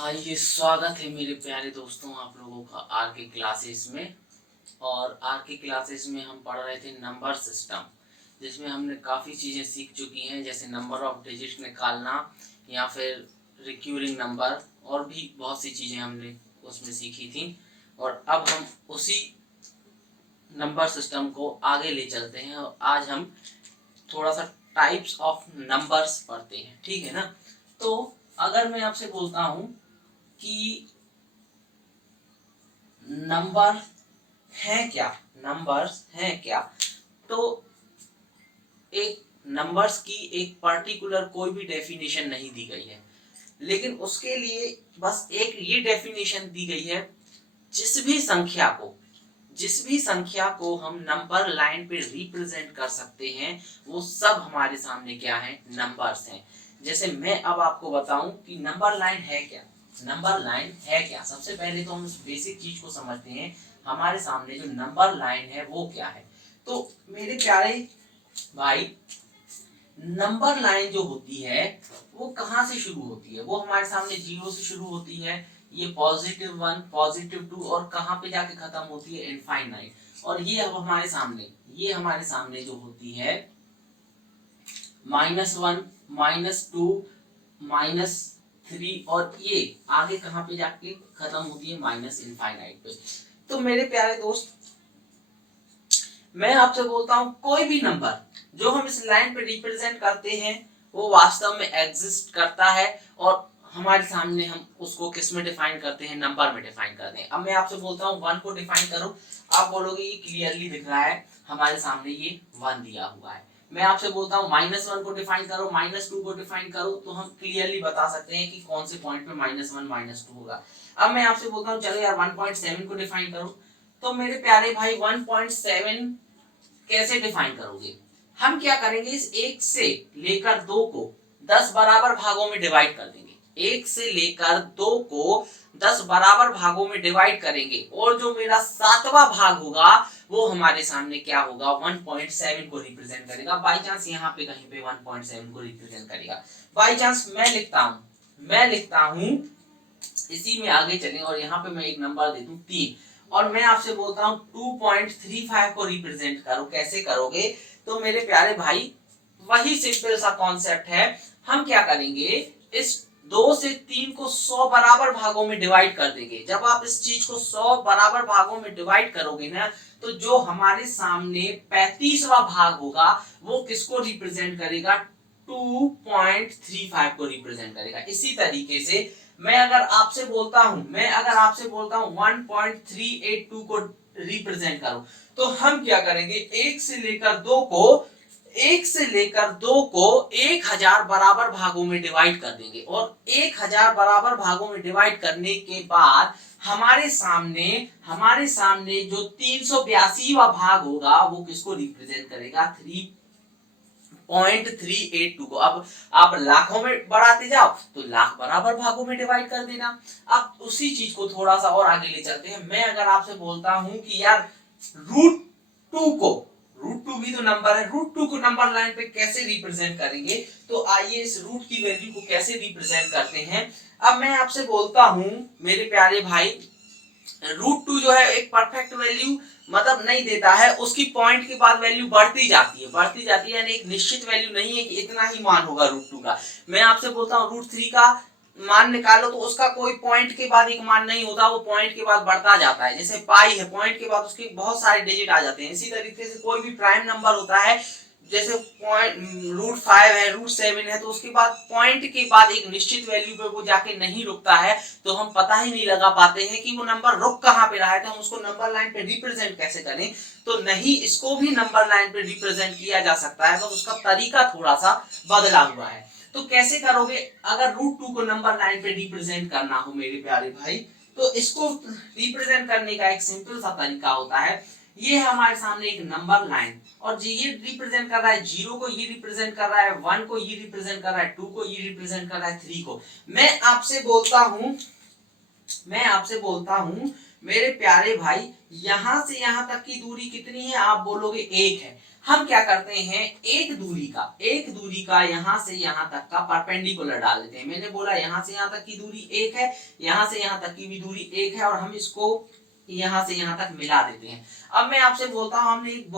आइए, स्वागत है मेरे प्यारे दोस्तों आप लोगों का आर के क्लासेस में। और आर के क्लासेस में हम पढ़ रहे थे नंबर सिस्टम, जिसमें हमने काफ़ी चीज़ें सीख चुकी हैं, जैसे नंबर ऑफ डिजिट निकालना या फिर रिक्यूरिंग नंबर, और भी बहुत सी चीज़ें हमने उसमें सीखी थी। और अब हम उसी नंबर सिस्टम को आगे ले चलते हैं और आज हम थोड़ा सा टाइप्स ऑफ नंबर्स पढ़ते हैं, ठीक है ना। तो अगर मैं आपसे बोलता हूँ कि नंबर है क्या, नंबर्स हैं क्या, तो एक नंबर्स की एक पर्टिकुलर कोई भी डेफिनेशन नहीं दी गई है, लेकिन उसके लिए बस एक ये डेफिनेशन दी गई है, जिस भी संख्या को हम नंबर लाइन पे रिप्रेजेंट कर सकते हैं वो सब हमारे सामने क्या है, नंबर्स हैं। जैसे मैं अब आपको बताऊं कि नंबर लाइन है क्या। नंबर लाइन है क्या, सबसे पहले तो हम उस बेसिक चीज को समझते हैं। हमारे सामने जो नंबर लाइन है वो क्या है। तो मेरे प्यारे भाई, नंबर लाइन जो होती है वो कहाँ से शुरू होती है, वो हमारे सामने जीरो से शुरू होती है, ये +1 +2 और कहाँ पे जाके खत्म होती है, इनफाइनाइट। और ये अब हमारे सामने जो होती है -1 -2 -3, और ये आगे कहाँ पे जाके खत्म होती है, माइनस इनफाइनाइट पे। तो मेरे प्यारे दोस्त, मैं आपसे बोलता हूं कोई भी नंबर जो हम इस लाइन पे रिप्रेजेंट करते हैं वो वास्तव में एग्जिस्ट करता है, और हमारे सामने हम उसको किस में डिफाइन करते हैं, नंबर में डिफाइन करते हैं। अब मैं आपसे बोलता हूँ 1 को डिफाइन करो, आप बोलोगे ये क्लियरली दिख रहा है, हमारे सामने ये 1 दिया हुआ है। मैं आपसे बोलता हूँ -1 को डिफाइन करो, -2 को डिफाइन करो, तो हम क्लियरली बता सकते हैं कि कौन से पॉइंट पे -1 -2 होगा। अब मैं आपसे बोलता हूँ चलो यार 1.7 को डिफाइन करो, तो मेरे प्यारे भाई 1.7 कैसे डिफाइन करोगे। हम क्या करेंगे, इस 1 से लेकर 2 को 10 बराबर भागों में डिवाइड कर देंगे। 1 से लेकर 2 को 10 बराबर भागों में डिवाइड करेंगे, और जो मेरा 7वां भाग होगा वो हमारे सामने क्या होगा, 1.7 को रिप्रेजेंट करेगा। बाई चांस यहाँ पे कहीं पे 1.7 को रिप्रेजेंट करेगा। बाई चांस मैं लिखता हूं इसी में आगे चलें, और यहाँ पे मैं एक नंबर दे दूं 3, और मैं आपसे बोलता हूँ 2.35 को रिप्रेजेंट करो। कैसे करोगे, तो मेरे प्यारे भाई वही सिंपल सा कॉन्सेप्ट है। हम क्या करेंगे, इस 2 से 3 को 100 बराबर भागों में डिवाइड कर देंगे। जब आप इस चीज को 100 बराबर भागों में डिवाइड करोगे ना, तो जो हमारे सामने 35वां भाग होगा वो किसको रिप्रेजेंट करेगा, 2.35 को रिप्रेजेंट करेगा। इसी तरीके से मैं अगर आपसे बोलता हूं 1.382 को रिप्रेजेंट करो, तो हम क्या करेंगे, 1 से लेकर 2 को 1000 बराबर भागों में डिवाइड कर देंगे, और 1000 बराबर भागों में डिवाइड करने के बाद हमारे सामने जो 382वां भाग होगा वो किसको रिप्रेजेंट करेगा, 3.382 को। अब आप लाखों में बढ़ाते जाओ तो लाख बराबर भागों में डिवाइड कर देना। अब उसी चीज को थोड़ा सा और आगे ले चलते हैं। मैं अगर आपसे बोलता हूं कि यार √2 भी तो नंबर है, √2 को नंबर लाइन पे कैसे रिप्रेजेंट करेंगे, तो आइए इस रूट की वैल्यू को कैसे रिप्रेजेंट करते हैं। अब मैं आपसे बोलता हूं मेरे प्यारे भाई, √2 जो है एक परफेक्ट वैल्यू मतलब नहीं देता है, उसकी पॉइंट के बाद वैल्यू बढ़ती जाती है, यानी एक निश्चित वैल्यू नहीं है कि इतना ही मान होगा √2 का। मैं आपसे बोलता हूँ √3 का मान निकालो, तो उसका कोई पॉइंट के बाद एक मान नहीं होता, वो पॉइंट के बाद बढ़ता जाता है। जैसे पाई है, पॉइंट के बाद उसके बहुत सारे डिजिट आ जाते हैं। इसी तरीके से कोई भी प्राइम नंबर होता है, जैसे पॉइंट √5 है, √7 है, तो उसके बाद पॉइंट के बाद एक निश्चित वैल्यू पे वो जाके नहीं रुकता है, तो हम पता ही नहीं लगा पाते हैं कि वो नंबर रुक कहाँ पे रहा है, तो हम उसको नंबर लाइन पे रिप्रेजेंट कैसे करें। तो नहीं, इसको भी नंबर लाइन पे रिप्रेजेंट किया जा सकता है, बस उसका तरीका थोड़ा सा बदला हुआ है। तो कैसे करोगे, अगर √2 को नंबर लाइन पे रिप्रेजेंट करना हो मेरे प्यारे भाई, तो इसको रिप्रेजेंट करने का एक सिंपल सा तरीका होता है। ये है हमारे सामने एक नंबर लाइन, और ये रिप्रेजेंट कर रहा है 0 को, ये रिप्रेजेंट कर रहा है 1 को, ये रिप्रेजेंट कर रहा है 2 को, ये रिप्रेजेंट कर रहा है 3 को। मैं आपसे बोलता हूं मेरे प्यारे भाई यहां से यहां तक की दूरी कितनी है, आप बोलोगे 1 है। हम क्या करते हैं, एक दूरी का यहां से यहां तक का परपेंडिकुलर डाल देते हैं। मैंने बोला यहां से यहां तक की दूरी 1 है, यहां से यहां तक की भी दूरी 1 है, और हम इसको यहां से यहां तक मिला देते हैं। अब मैं आपसे बोलता हूं, हमने एक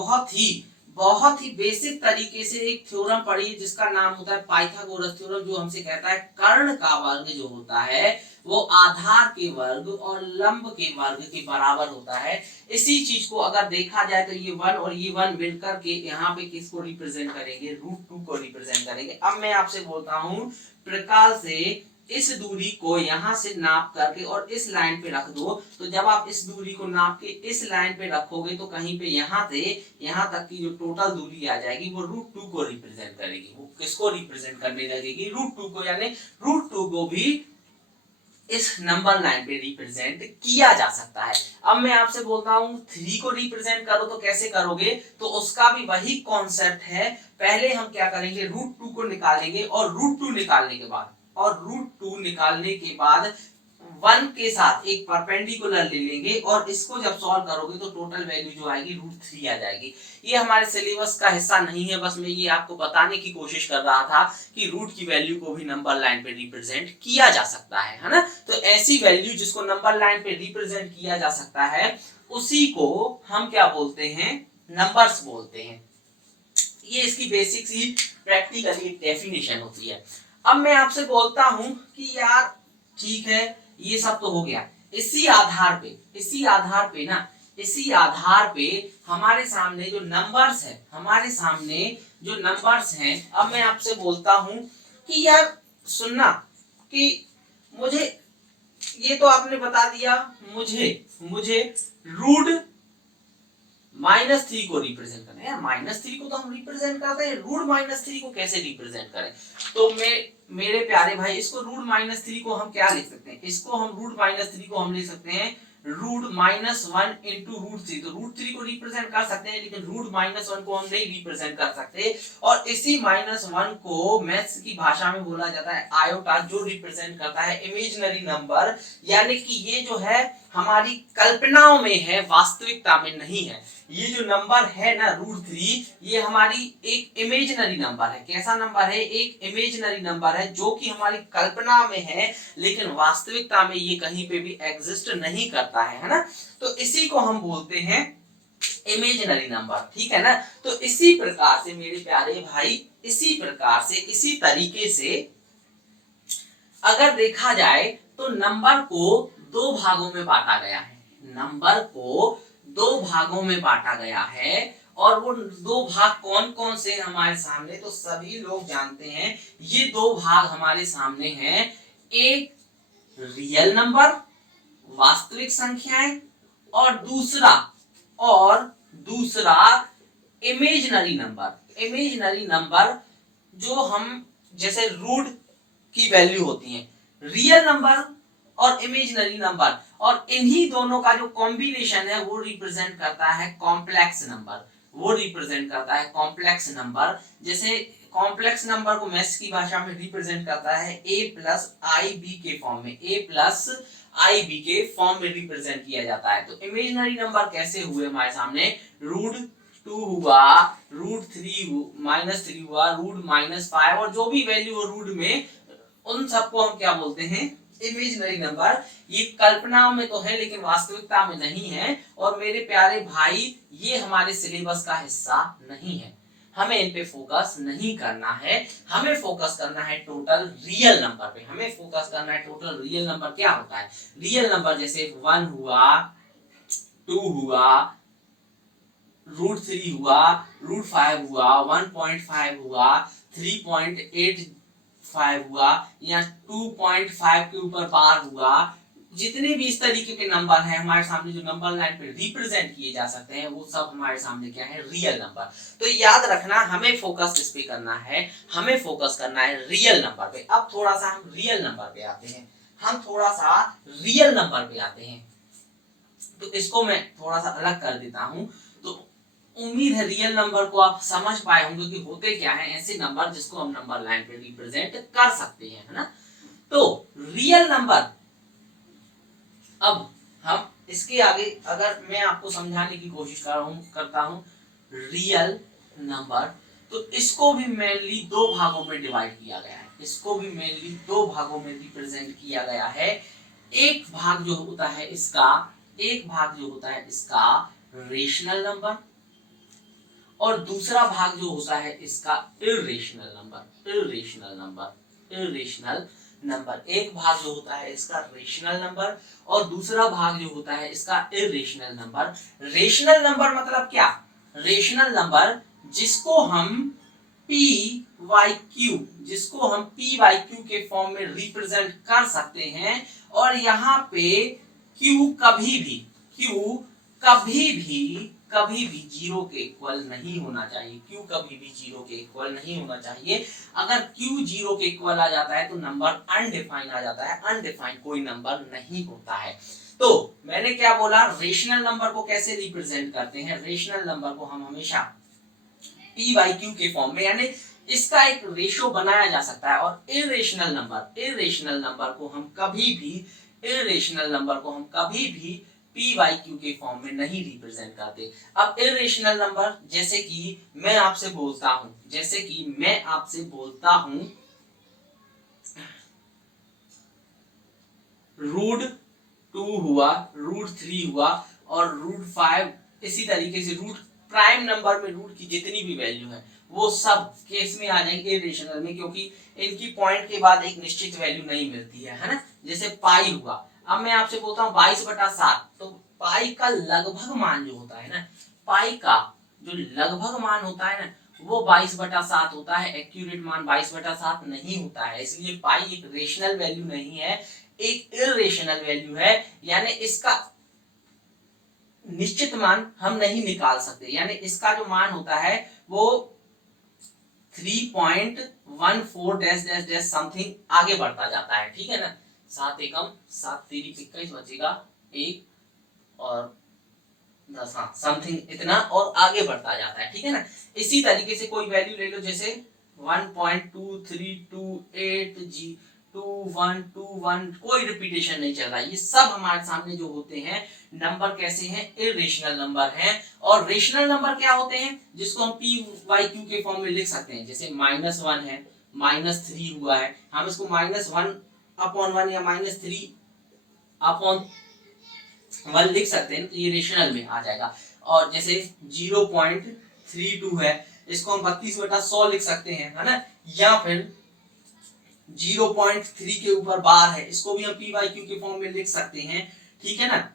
बहुत ही बेसिक तरीके से एक थ्योरम पढ़ी है जिसका नाम होता है पाइथागोरस थ्योरम, जो हमसे कहता है कर्ण का वर्ग जो होता है वो आधार के वर्ग और लंब के वर्ग के बराबर होता है। इसी चीज को अगर देखा जाए तो ये 1 और ये 1 मिलकर के यहाँ पे किसको रिप्रेजेंट करेंगे, √2 को रिप्रेजेंट करेंगे। अब मैं आपसे बोलता हूँ प्रकार से इस दूरी को यहां से नाप करके और इस लाइन पे रख दो, तो जब आप इस दूरी को नाप के इस लाइन पे रखोगे तो कहीं पे यहां से यहां तक की जो टोटल दूरी आ जाएगी वो √2 को रिप्रेजेंट करेगी। वो किसको रिप्रेजेंट करने लगेगी, √2 को, यानी √2 को भी इस नंबर लाइन पे रिप्रेजेंट किया जा सकता है। अब मैं आपसे बोलता हूं 3 को रिप्रेजेंट करो तो कैसे करोगे, तो उसका भी वही कॉन्सेप्ट है। पहले हम क्या करेंगे, √2 को निकालेंगे और √2 निकालने के बाद 1 के साथ एक परपेंडिकुलर ले लेंगे और इसको जब सॉल्व करोगे तो टोटल वैल्यू जो आएगी √3 आ जाएगी। ये हमारे सिलेबस का हिस्सा नहीं है, बस मैं ये आपको बताने की कोशिश कर रहा था कि रूट की वैल्यू को भी नंबर लाइन पे रिप्रेजेंट किया जा सकता है ना। तो ऐसी वैल्यू जिसको नंबर लाइन पे रिप्रेजेंट किया जा सकता है उसी को हम क्या बोलते हैं, नंबर्स बोलते हैं। ये इसकी बेसिक सी प्रैक्टिकली डेफिनेशन होती है। अब मैं आपसे बोलता हूं कि यार ठीक है, ये सब तो हो गया। इसी आधार पे हमारे सामने जो नंबर्स हैं, अब मैं आपसे बोलता हूं कि यार सुनना, कि मुझे, ये तो आपने बता दिया, मुझे -3 को रिप्रेजेंट करना है। -3 को तो हम रिप्रेजेंट करते हैं, √-3 को कैसे रिप्रेजेंट करें। तो मेरे प्यारे भाई इसको √-3 को हम क्या लिख सकते हैं, इसको हम √-3 को हम लिख सकते हैं √-1 into √3। तो √3 को रिप्रेजेंट कर सकते हैं लेकिन √-1 को हम नहीं रिप्रेजेंट कर सकते। और इसी -1 को मैथ्स की भाषा में बोला जाता है आयोटा, जो रिप्रेजेंट करता है इमेजिनरी नंबर, यानी कि ये जो है हमारी कल्पनाओं में है, वास्तविकता में नहीं है। ये जो नंबर है ना √3, ये हमारी एक इमेजिनरी नंबर है। कैसा नंबर है, एक इमेजिनरी नंबर है जो कि हमारी कल्पना में है लेकिन वास्तविकता में ये कहीं पे भी एग्जिस्ट नहीं करता है ना। तो इसी को हम बोलते हैं इमेजिनरी नंबर, ठीक है ना। तो इसी प्रकार से मेरे प्यारे भाई, इसी तरीके से अगर देखा जाए तो नंबर को 2 भागों में बांटा गया है। और वो 2 भाग कौन कौन से हमारे सामने, तो सभी लोग जानते हैं ये 2 भाग हमारे सामने हैं। एक रियल नंबर, वास्तविक संख्याएं, और दूसरा इमेजिनरी नंबर जो हम, जैसे रूट की वैल्यू होती है, रियल नंबर और इमेजिनरी नंबर, और इन्हीं दोनों का जो कॉम्बिनेशन है वो रिप्रेजेंट करता है कॉम्प्लेक्स नंबर। जैसे कॉम्प्लेक्स नंबर को मैथ्स की भाषा में रिप्रेजेंट करता है a+ib के फॉर्म में रिप्रेजेंट किया जाता है। तो इमेजिनरी नंबर कैसे हुए हमारे सामने, √2 हुआ, √3 -3 हुआ, √-5, और जो भी वैल्यू हो रूट में, उन सबको हम क्या बोलते हैं, इमेजिनरी नंबर। ये कल्पना में तो है लेकिन वास्तविकता में नहीं है। और मेरे प्यारे भाई ये हमारे सिलेबस का हिस्सा नहीं है, हमें इन पे फोकस नहीं करना है। हमें फोकस करना है टोटल रियल नंबर पे। टोटल रियल नंबर क्या होता है, रियल नंबर जैसे 1 हुआ, 2 हुआ, √3 हुआ, √5 हुआ, 1.5 हुआ, 3.85 हुआ, या 2.5 के ऊपर बार हुआ। जितने भी इस तरीके के नंबर हैं हमारे सामने जो नंबर लाइन पे रिप्रेजेंट किए जा सकते हैं, वो सब हमारे सामने क्या है, रियल नंबर। तो याद रखना, हमें फोकस इस पे करना है, रियल नंबर पे। अब थोड़ा सा हम रियल नंबर पे आते हैं, तो इसको मैं थोड़ा सा अलग कर देता हूं। तो उम्मीद है रियल नंबर को आप समझ पाए होंगे कि होते क्या हैं ऐसे नंबर जिसको हम नंबर लाइन पे रिप्रेजेंट कर सकते हैं, है ना। तो रियल नंबर, अब हम इसके आगे अगर मैं आपको समझाने की कोशिश करता हूँ रियल नंबर, तो इसको भी मेनली दो भागों में डिवाइड किया गया है, इसको भी मेनली दो भागों में रिप्रेजेंट किया गया है। एक भाग जो होता है इसका रेशनल नंबर, और दूसरा भाग जो होता है इसका इर्रेशनल नंबर। एक भाग जो होता है इसका रेशनल नंबर और दूसरा भाग जो होता है इसका इर्रेशनल नंबर। रेशनल नंबर मतलब क्या? रेशनल नंबर जिसको हम पी बाई क्यू के फॉर्म में रिप्रेजेंट कर सकते हैं, और यहाँ पे क्यू कभी भी जीरो के इक्वल नहीं होना चाहिए। अगर क्यू जीरो के इक्वल आ जाता है तो नंबर अनडिफाइंड आ जाता है, अनडिफाइंड कोई नंबर नहीं होता है। तो मैंने क्या बोला, रेशनल नंबर को कैसे रिप्रेजेंट करते हैं? रेशनल नंबर को हम हमेशा पी बाई क्यू के फॉर्म में, यानी इसका एक रेशो बनाया जा सकता है। और इर्रेशनल नंबर को हम कभी भी पी बाई क्यू के फॉर्म में नहीं रिप्रेजेंट करते। अब इर्रेशनल नंबर जैसे कि मैं आपसे बोलता हूं रूट 2 हुआ, रूट 3 हुआ और रूट 5, इसी तरीके से रूट प्राइम नंबर में रूट की जितनी भी वैल्यू है वो सब केस में आ जाएंगे इर्रेशनल में, क्योंकि इनकी पॉइंट के बाद एक निश्चित वैल्यू नहीं मिलती है ना। जैसे पाई हुआ, अब मैं आपसे बोलता हूँ 22/7, तो पाई का लगभग मान जो होता है ना, वो 22/7 होता है। एक्यूरेट मान 22/7 नहीं होता है, इसलिए पाई एक रेशनल वैल्यू नहीं है, एक इर्रेशनल वैल्यू है। यानी इसका निश्चित मान हम नहीं निकाल सकते, यानी इसका जो मान होता है वो 3.14 डैश डैश डैश समथिंग आगे बढ़ता जाता है, ठीक है ना। 7 एकम 7 3 21 बचेगा 1 और 10, हाँ समथिंग इतना, और आगे बढ़ता जाता है, ठीक है ना। इसी तरीके से कोई वैल्यू ले लो, जैसे 1.2328G2121, कोई रिपीटेशन नहीं चल रहा है। ये सब हमारे सामने जो होते हैं नंबर कैसे हैं? इर्रेशनल नंबर हैं। और रेशनल नंबर क्या होते हैं? जिसको हम पी बाई क्यू के फॉर्म में लिख सकते हैं, जैसे -1 है, -3 हुआ है, हम इसको -1/1 या -3/1 लिख सकते हैं, तो ये रेशनल में आ जाएगा। और जैसे 0.32 है, इसको हम 32/100 लिख सकते हैं, है ना। या फिर 0.3 के ऊपर बार है, इसको भी हम पी बाई क्यू के फॉर्म में लिख सकते हैं, ठीक है ना।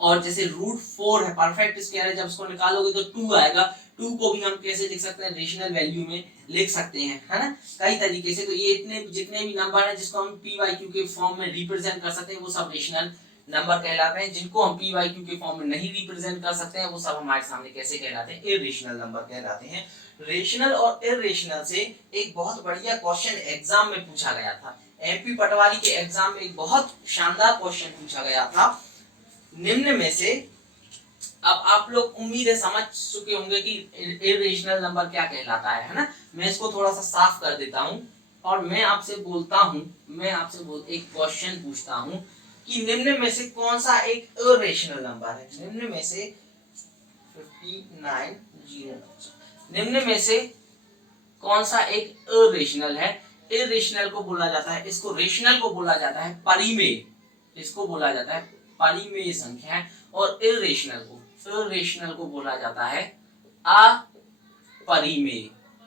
और जैसे √4 है, परफेक्ट स्क्वायर है, जब इसको निकालोगे तो 2 आएगा, 2 को भी हम कैसे लिख सकते हैं? रेशनल वैल्यू में लिख सकते हैं, है ना, कई तरीके से। तो ये इतने जितने भी नंबर हैं जिसको हम पी बाई क्यू के फॉर्म में रिप्रेजेंट कर सकते हैं वो सब रेशनल नंबर कहलाते हैं। जिनको हम पी बाई क्यू के फॉर्म में नहीं रिप्रेजेंट कर सकते हैं वो सब हमारे सामने कैसे कहलाते हैं? इर्रेशनल नंबर कहलाते हैं। रेशनल और इर्रेशनल से एक बहुत बढ़िया क्वेश्चन एग्जाम में पूछा गया था, एमपी पटवारी के एग्जाम में एक बहुत शानदार क्वेश्चन पूछा गया था। निम्न में से, अब आप लोग उम्मीद है समझ चुके होंगे कि इर्रेशनल नंबर क्या कहलाता है ना। मैं इसको थोड़ा सा साफ कर देता हूं और मैं आपसे एक क्वेश्चन पूछता हूं कि निम्न में से कौन सा एक इर्रेशनल नंबर है? निम्न में से 59 निम्न में से कौन सा एक इर्रेशनल है? इर्रेशनल को बोला जाता है, इसको रेशनल को बोला जाता है परिमेय, इसको बोला जाता है परिमेय संख्या, और इर्रेशनल को बोला जाता है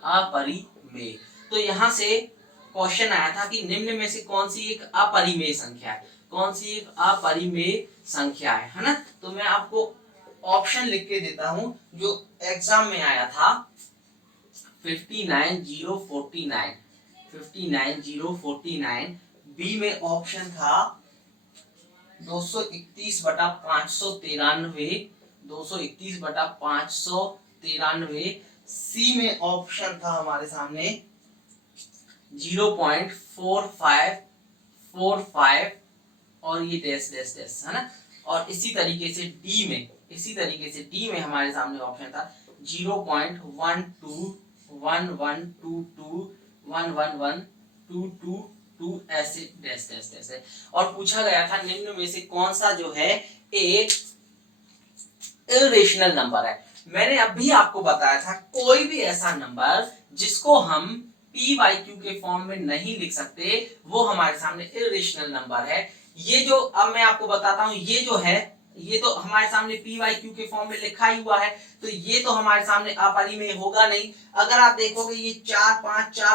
अपरिमेय। तो यहां से क्वेश्चन आया था कि निम्न में से कौन सी एक अपरिमेय संख्या है ना। तो मैं आपको ऑप्शन लिख के देता हूं जो एग्जाम में आया था। 59049 बी में ऑप्शन था 231/593, सी में ऑप्शन था हमारे सामने 0.4545 और ये डैश डैश डैश, है ना। और इसी तरीके से डी में हमारे सामने ऑप्शन था 0.121122111222 2 ऐसे डैश डैश डैश है। और पूछा गया था निम्न में से कौन सा जो है एक इरेशनल नंबर है। मैंने अभी आपको बताया था कोई भी ऐसा नंबर जिसको हम पी वाई क्यू के फॉर्म में नहीं लिख सकते वो हमारे सामने इरेशनल नंबर है। ये जो अब मैं आपको बताता हूं, ये जो है ये तो हमारे सामने पी वाई क्यू के फॉर्म में लिखा ही हुआ है, तो ये तो हमारे सामने अपरिमेय होगा नहीं। अगर आप देखोगे ये 4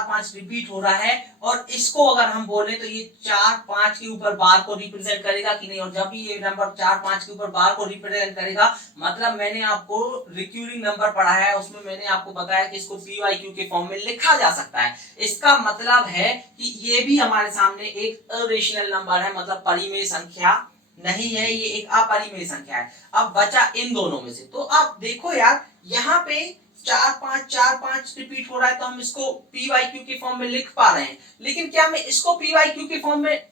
5 रिपीट हो रहा है, और इसको अगर हम बोले तो ये 4 5 के ऊपर बार को रिप्रेजेंट करेगा कि नहीं। और जब भी ये नंबर 4 5 के ऊपर बार को रिप्रेजेंट करेगा, मतलब मैंने आपको रिक्यूरिंग नंबर पढ़ाया है, उसमें मैंने आपको बताया कि इसको पी वाई क्यू के फॉर्म में लिखा जा सकता है। इसका मतलब है कि ये भी हमारे सामने एक इरेशनल नंबर है, मतलब परिमेय संख्या नहीं है, ये एक अपरिमेय संख्या है। अब बचा इन दोनों में से, तो आप देखो यार यहाँ पे 4 5 रिपीट हो रहा है, तो हम इसको पी वाई क्यू के फॉर्म में लिख पा रहे हैं, लेकिन क्या मैं इसको पी वाई क्यू के फॉर्म में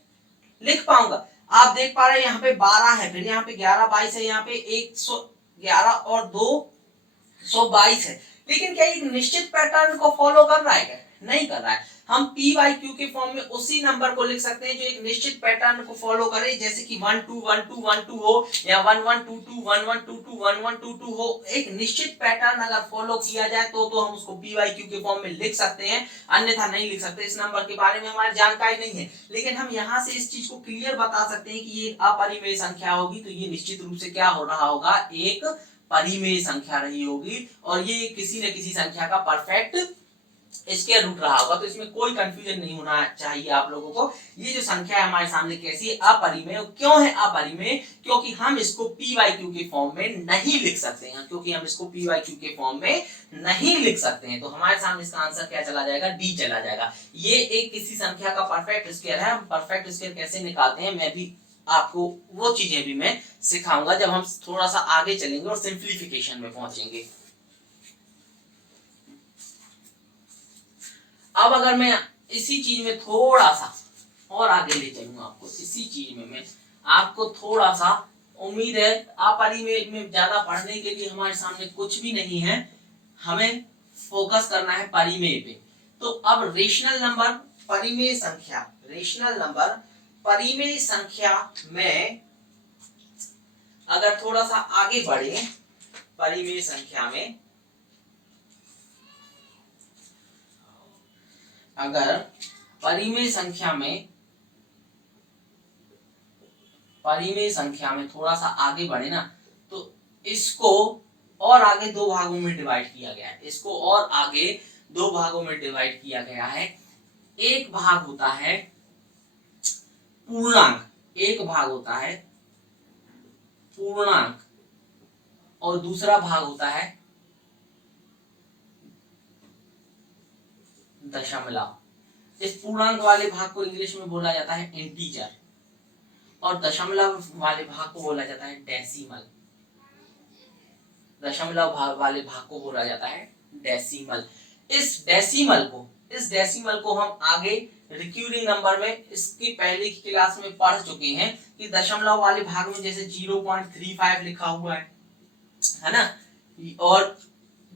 लिख पाऊंगा? आप देख पा रहे हैं यहाँ पे 12 है, फिर यहाँ पे 11 22 है, यहाँ पे 111 और 222 है, लेकिन क्या ये निश्चित पैटर्न को फॉलो कर रहा है क्या? नहीं कर रहा है। हम पी वाई क्यू के फॉर्म में उसी नंबर को लिख सकते हैं जो एक निश्चित पैटर्न को फॉलो करे, जैसे कि 1 2 1 2 1 2 हो, या 1 1 2 2 1 1 2 2 1 1 2 2 हो। एक निश्चित पैटर्न अगर फॉलो किया जाए तो हम उसको पी वाई क्यू के फॉर्म में लिख सकते हैं, अन्यथा नहीं लिख सकते। इस नंबर के बारे में हमारी जानकारी नहीं है, लेकिन हम यहाँ से इस चीज को क्लियर बता सकते हैं कि ये अपरिमेय संख्या होगी, तो ये निश्चित रूप से क्या हो रहा होगा, एक परिमेय संख्या रही होगी, और ये किसी न किसी संख्या का परफेक्ट स्क्वायर रूट रहा होगा। तो इसमें कोई कंफ्यूजन नहीं होना चाहिए आप लोगों को। ये जो संख्या है हमारे सामने कैसी है, अपरिमेय। क्यों है अपरिमेय? क्योंकि हम इसको पी वाई क्यू के फॉर्म में नहीं लिख सकते हैं, क्योंकि हम इसको पी वाई क्यू के फॉर्म में नहीं लिख सकते हैं, तो हमारे सामने इसका आंसर क्या चला जाएगा, डी चला जाएगा। ये एक किसी संख्या का परफेक्ट स्क्वायर है। हम परफेक्ट स्क्वायर कैसे निकालते हैं मैं भी आपको वो चीजें भी मैं सिखाऊंगा जब हम थोड़ा सा आगे चलेंगे और सिंप्लीफिकेशन में पहुंचेंगे। अब अगर मैं इसी चीज में थोड़ा सा और आगे ले चलूंगा आपको, इसी चीज में मैं आपको थोड़ा सा, उम्मीद है अपरिमेय में ज्यादा पढ़ने के लिए हमारे सामने कुछ भी नहीं है, हमें फोकस करना है परिमेय पे। तो अब रेशनल नंबर, परिमेय संख्या, रेशनल नंबर परिमेय संख्या में अगर थोड़ा सा आगे बढ़े, परिमेय संख्या में अगर परिमेय संख्या में थोड़ा सा आगे बढ़े ना, तो इसको और आगे दो भागों में डिवाइड किया गया है। इसको और आगे दो भागों में डिवाइड किया गया है। एक भाग होता है पूर्णांक, एक भाग होता है पूर्णांक, और दूसरा भाग होता है दशमलव। इस पूर्णांक वाले भाग को इंग्लिश में बोला जाता है इंटीजर, और दशमलव वाले भाग को बोला जाता है डेसिमल। दशमलव भाग वाले भाग को बोला जाता है डेसिमल। इस डेसिमल को हम आगे रिक्यूरिंग नंबर में इसकी पहले की क्लास में पढ़ चुके हैं कि दशमलव वाले भाग में जैसे 0.35 लिखा हुआ है ना, और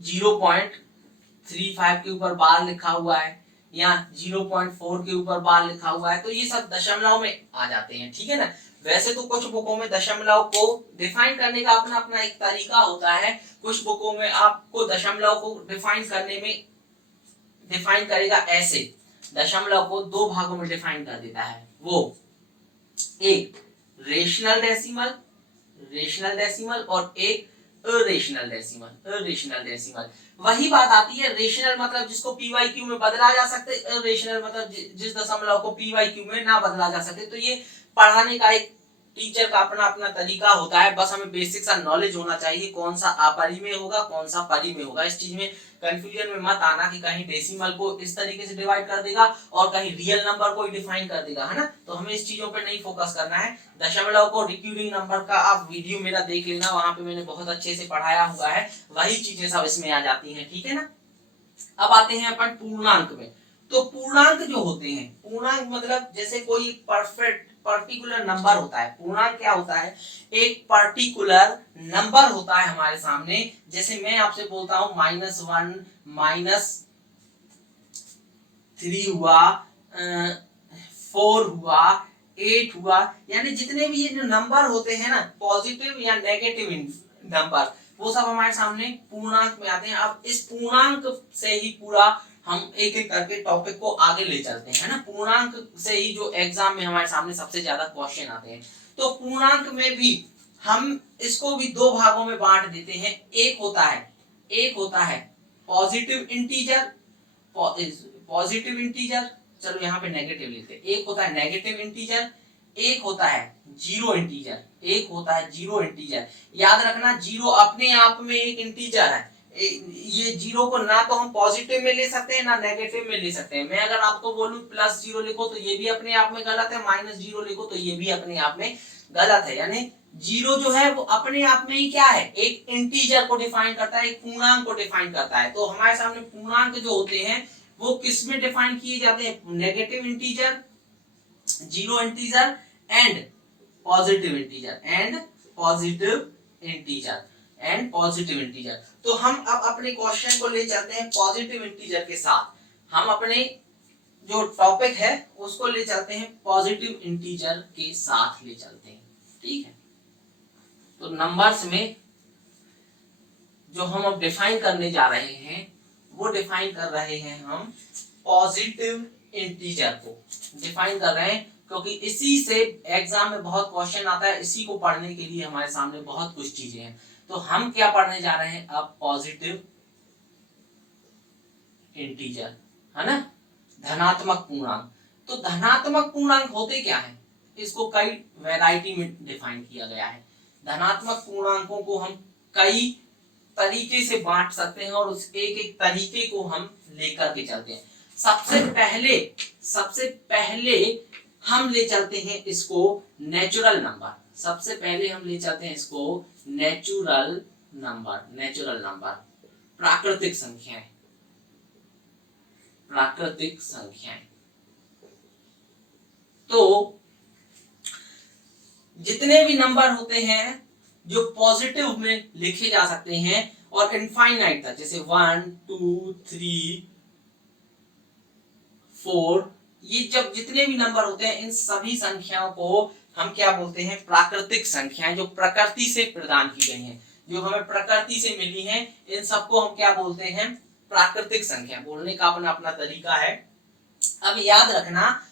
0.35 के ऊपर बार लिखा हुआ है, या 0.4 के ऊपर बार लिखा हुआ है, तो ये सब दशमलव में आ जाते हैं, ठीक है ना। वैसे तो कुछ बुकों में दशमलव को डिफाइन करने का अपना अपना एक तरीका होता है। कुछ बुकों में आपको दशमलव को डिफाइन करने में डिफाइन करेगा ऐसे, दशमलव को दो भागों में डिफाइन कर देता है, वो एक रेशनल डेसिमल और एक इरेशनल डेसिमल। वही बात आती है, रेशनल मतलब जिसको पी वाई क्यू में बदला जा सकते, इरेशनल मतलब जिस दशमलव को पी वाई क्यू में ना बदला जा सके। तो ये पढ़ाने का एक टीचर का अपना अपना तरीका होता है, बस हमें बेसिक सा नॉलेज होना चाहिए कौन सा अपरिमेय होगा कौन सा परिमेय होगा। इस चीज में कंफ्यूजन में मत आना कि कहीं डेसिमल को इस तरीके से डिवाइड कर देगा और कहीं रियल नंबर को डिफाइन कर देगा, है ना। तो हमें इस चीजों पर नहीं फोकस करना है। दशमलव को रिक्यूरिंग नंबर का आप वीडियो मेरा देख लेना, वहां पे मैंने बहुत अच्छे से पढ़ाया हुआ है, वही चीजें सब इसमें आ जाती हैं, ठीक है ना। अब आते हैं अपन पूर्णांक में। तो पूर्णांक जो होते हैं, पूर्णांक मतलब जैसे कोई पर्टिकुलर नंबर होता है। पूर्णांक क्या होता है, एक पर्टिकुलर नंबर होता है हमारे सामने। जैसे मैं आपसे बोलता हूं -1 -3 हुआ, 4 हुआ, 8 हुआ, यानी जितने भी ये जो नंबर होते हैं ना पॉजिटिव या नेगेटिव नंबर, वो सब हमारे सामने पूर्णांक में आते हैं। अब इस पूर्णांक से ही पूरा हम एक एक करके टॉपिक को आगे ले चलते हैं, है ना। पूर्णांक से ही जो एग्जाम में हमारे सामने सबसे ज्यादा क्वेश्चन आते हैं। तो पूर्णांक में भी हम इसको भी दो भागों में बांट देते हैं। एक होता है पॉजिटिव इंटीजर, चलो यहाँ पे नेगेटिव लेते हैं। एक होता है नेगेटिव इंटीजर, एक होता है जीरो इंटीजर। याद रखना जीरो अपने आप में एक इंटीजर है। ये जीरो को ना तो हम पॉजिटिव में ले सकते हैं ना नेगेटिव में ले सकते हैं। मैं अगर आपको बोलूं प्लस जीरो लिखो तो ये भी अपने आप में गलत है, माइनस जीरो लिखो तो ये भी अपने आप में गलत है। यानी जीरो जो है वो अपने आप में ही क्या है, एक इंटीजर को डिफाइन करता है, एक पूर्णांक को डिफाइन करता है। तो हमारे सामने पूर्णांक जो होते हैं वो किस में डिफाइन किए जाते हैं, negative integer, zero integer and positive integer. तो हम अब अपने क्वेश्चन को ले चलते हैं पॉजिटिव इंटीजर के साथ। हम अपने जो टॉपिक है उसको ले चलते हैं पॉजिटिव इंटीजर के साथ ले चलते हैं, ठीक है। तो नंबर्स में जो हम अब डिफाइन करने जा रहे हैं वो डिफाइन कर रहे हैं हम पॉजिटिव इंटीजर को डिफाइन कर रहे हैं, क्योंकि इसी से एग्जाम में बहुत क्वेश्चन आता है। इसी को पढ़ने के लिए हमारे सामने बहुत कुछ चीजें हैं। तो हम क्या पढ़ने जा रहे हैं अब, पॉजिटिव इंटीजर, है ना, धनात्मक पूर्णांक। तो धनात्मक पूर्णांक होते क्या है, इसको कई वैरायटी में डिफाइन किया गया है। धनात्मक पूर्णांकों को हम कई तरीके से बांट सकते हैं और उस एक एक तरीके को हम लेकर के चलते हैं। सबसे पहले हम ले चलते हैं इसको नेचुरल नंबर। सबसे पहले हम ले चलते हैं इसको नेचुरल नंबर, प्राकृतिक संख्याएं। तो जितने भी नंबर होते हैं जो पॉजिटिव में लिखे जा सकते हैं और इनफाइनाइट तक, जैसे 1 2 3 4, ये जब जितने भी नंबर होते हैं इन सभी संख्याओं को हम क्या बोलते हैं, प्राकृतिक संख्याएं, जो प्रकृति से प्रदान की गई हैं, जो हमें प्रकृति से मिली हैं, इन सबको हम क्या बोलते हैं, प्राकृतिक संख्या। बोलने का अपना अपना तरीका है। अब याद रखना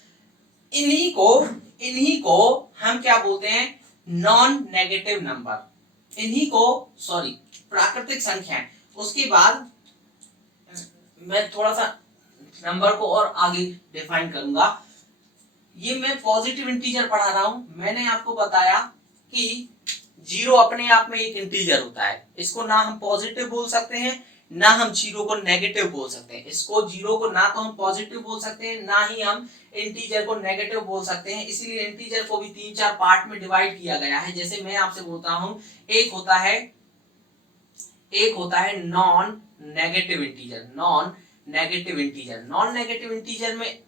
इन्हीं को हम क्या बोलते हैं, नॉन नेगेटिव नंबर, प्राकृतिक संख्याएं। उसके बाद मैं थोड़ा सा नंबर को और आगे डिफाइन करूंगा। ये मैं पॉजिटिव इंटीजर पढ़ा रहा हूं। मैंने आपको बताया कि जीरो अपने आप में एक इंटीजर होता है। इसको ना हम पॉजिटिव बोल सकते हैं ना हम जीरो को नेगेटिव बोल सकते हैं। इसको जीरो को ना तो हम पॉजिटिव बोल सकते हैं ना ही हम इंटीजर को नेगेटिव बोल सकते हैं। इसीलिए इंटीजर को भी 3-4 पार्ट में डिवाइड किया गया है। जैसे मैं आपसे बोलता हूं, एक होता है नॉन नेगेटिव इंटीजर में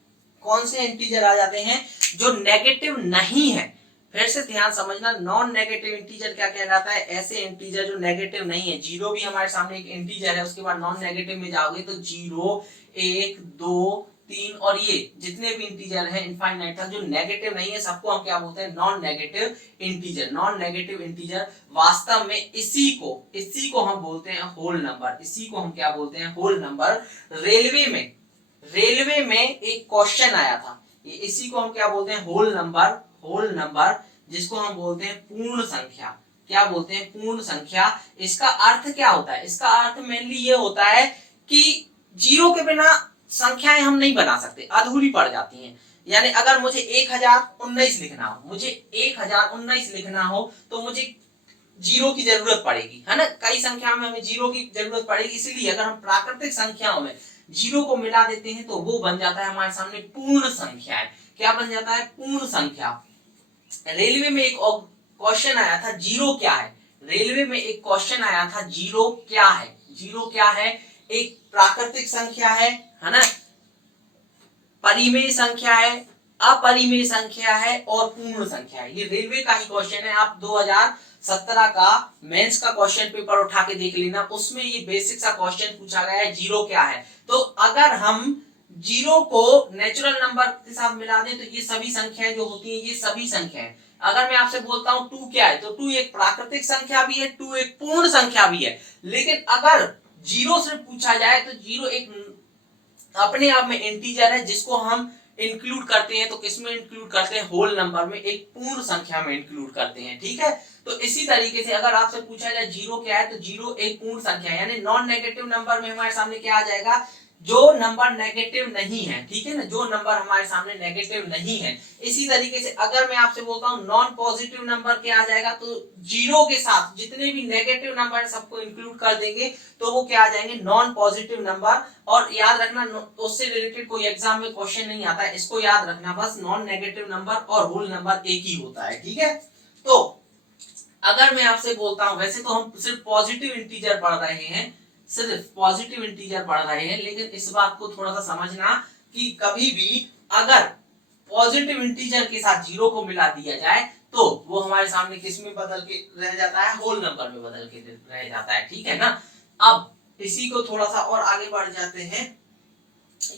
कौन से इंटीजर आ जाते हैं, जो नेगेटिव नहीं है। फिर से ध्यान समझना, नॉन नेगेटिव इंटीजर क्या कहलाता है, ऐसे इंटीजर जो नेगेटिव नहीं है। जीरो भी हमारे सामने एक इंटीजर है, उसके बाद नॉन नेगेटिव में जाओगे तो 0 1 2 3 और ये जितने भी इंटीजर हैं इनफाइनाइट तक जो नेगेटिव नहीं है, सबको हम क्या बोलते हैं, नॉन नेगेटिव इंटीजर। वास्तव में इसी को हम बोलते हैं होल नंबर। रेलवे में एक क्वेश्चन आया था, इसी को हम क्या बोलते हैं, होल नंबर, जिसको हम बोलते हैं पूर्ण संख्या। क्या बोलते हैं, पूर्ण संख्या। इसका अर्थ क्या होता है, इसका अर्थ मेनली ये होता है कि जीरो के बिना संख्याएं हम नहीं बना सकते, अधूरी पड़ जाती हैं। यानी अगर मुझे 1019 लिखना हो तो मुझे जीरो की जरूरत पड़ेगी, है ना। कई संख्या में हमें जीरो की जरूरत पड़ेगी। इसलिए अगर हम प्राकृतिक संख्याओं में जीरो को मिला देते हैं तो वो बन जाता है हमारे सामने पूर्ण संख्या है। क्या बन जाता है, पूर्ण संख्या। रेलवे में एक क्वेश्चन आया था, जीरो क्या है। जीरो क्या है, एक प्राकृतिक संख्या है ना, परिमेय संख्या है, अपरिमेय संख्या है और पूर्ण संख्या है। ये रेलवे का ही क्वेश्चन है। आप 2017 का मेंस का क्वेश्चन पेपर उठा के देख लेना, उसमें ये बेसिक सा क्वेश्चन पूछा गया है, जीरो क्या है। तो अगर हम जीरो को नेचुरल नंबर के साथ मिला दें तो ये सभी संख्याएं जो होती हैं ये सभी संख्याएं, अगर मैं आपसे बोलता हूं टू क्या है तो टू एक प्राकृतिक संख्या भी है, टू एक पूर्ण संख्या भी है। लेकिन अगर जीरो से पूछा जाए तो जीरो एक अपने आप में इंटीजर है जिसको हम इंक्लूड करते हैं, तो किसमें इंक्लूड करते हैं, होल नंबर में, एक पूर्ण संख्या में इंक्लूड करते हैं। ठीक है, तो इसी तरीके से अगर आपसे पूछा जाए जीरो क्या है तो जीरो एक पूर्ण संख्या है, यानी नॉन नेगेटिव नंबर में हमारे सामने क्या आ जाएगा, जो नंबर नेगेटिव नहीं है। ठीक है ना, जो नंबर हमारे सामने नेगेटिव नहीं है। इसी तरीके से अगर मैं आपसे बोलता हूं नॉन पॉजिटिव नंबर क्या आ जाएगा, तो जीरो के साथ जितने भी नेगेटिव नंबर है सबको इंक्लूड कर देंगे तो वो क्या आ जाएंगे, नॉन पॉजिटिव नंबर। और याद रखना उससे रिलेटेड कोई एग्जाम में क्वेश्चन नहीं आता है, इसको याद रखना बस, नॉन नेगेटिव नंबर और होल नंबर एक ही होता है। ठीक है, तो अगर मैं आपसे बोलता हूं, वैसे तो हम सिर्फ पॉजिटिव इंटीजर पढ़ रहे हैं, सिर्फ पॉजिटिव इंटीजर पढ़ रहे हैं, लेकिन इस बात को थोड़ा सा समझना कि कभी भी अगर पॉजिटिव इंटीजर के साथ जीरो को मिला दिया जाए तो वो हमारे सामने किस में बदल के रह जाता है, होल नंबर में बदल के रह जाता है। ठीक है ना, अब इसी को थोड़ा सा और आगे बढ़ जाते हैं।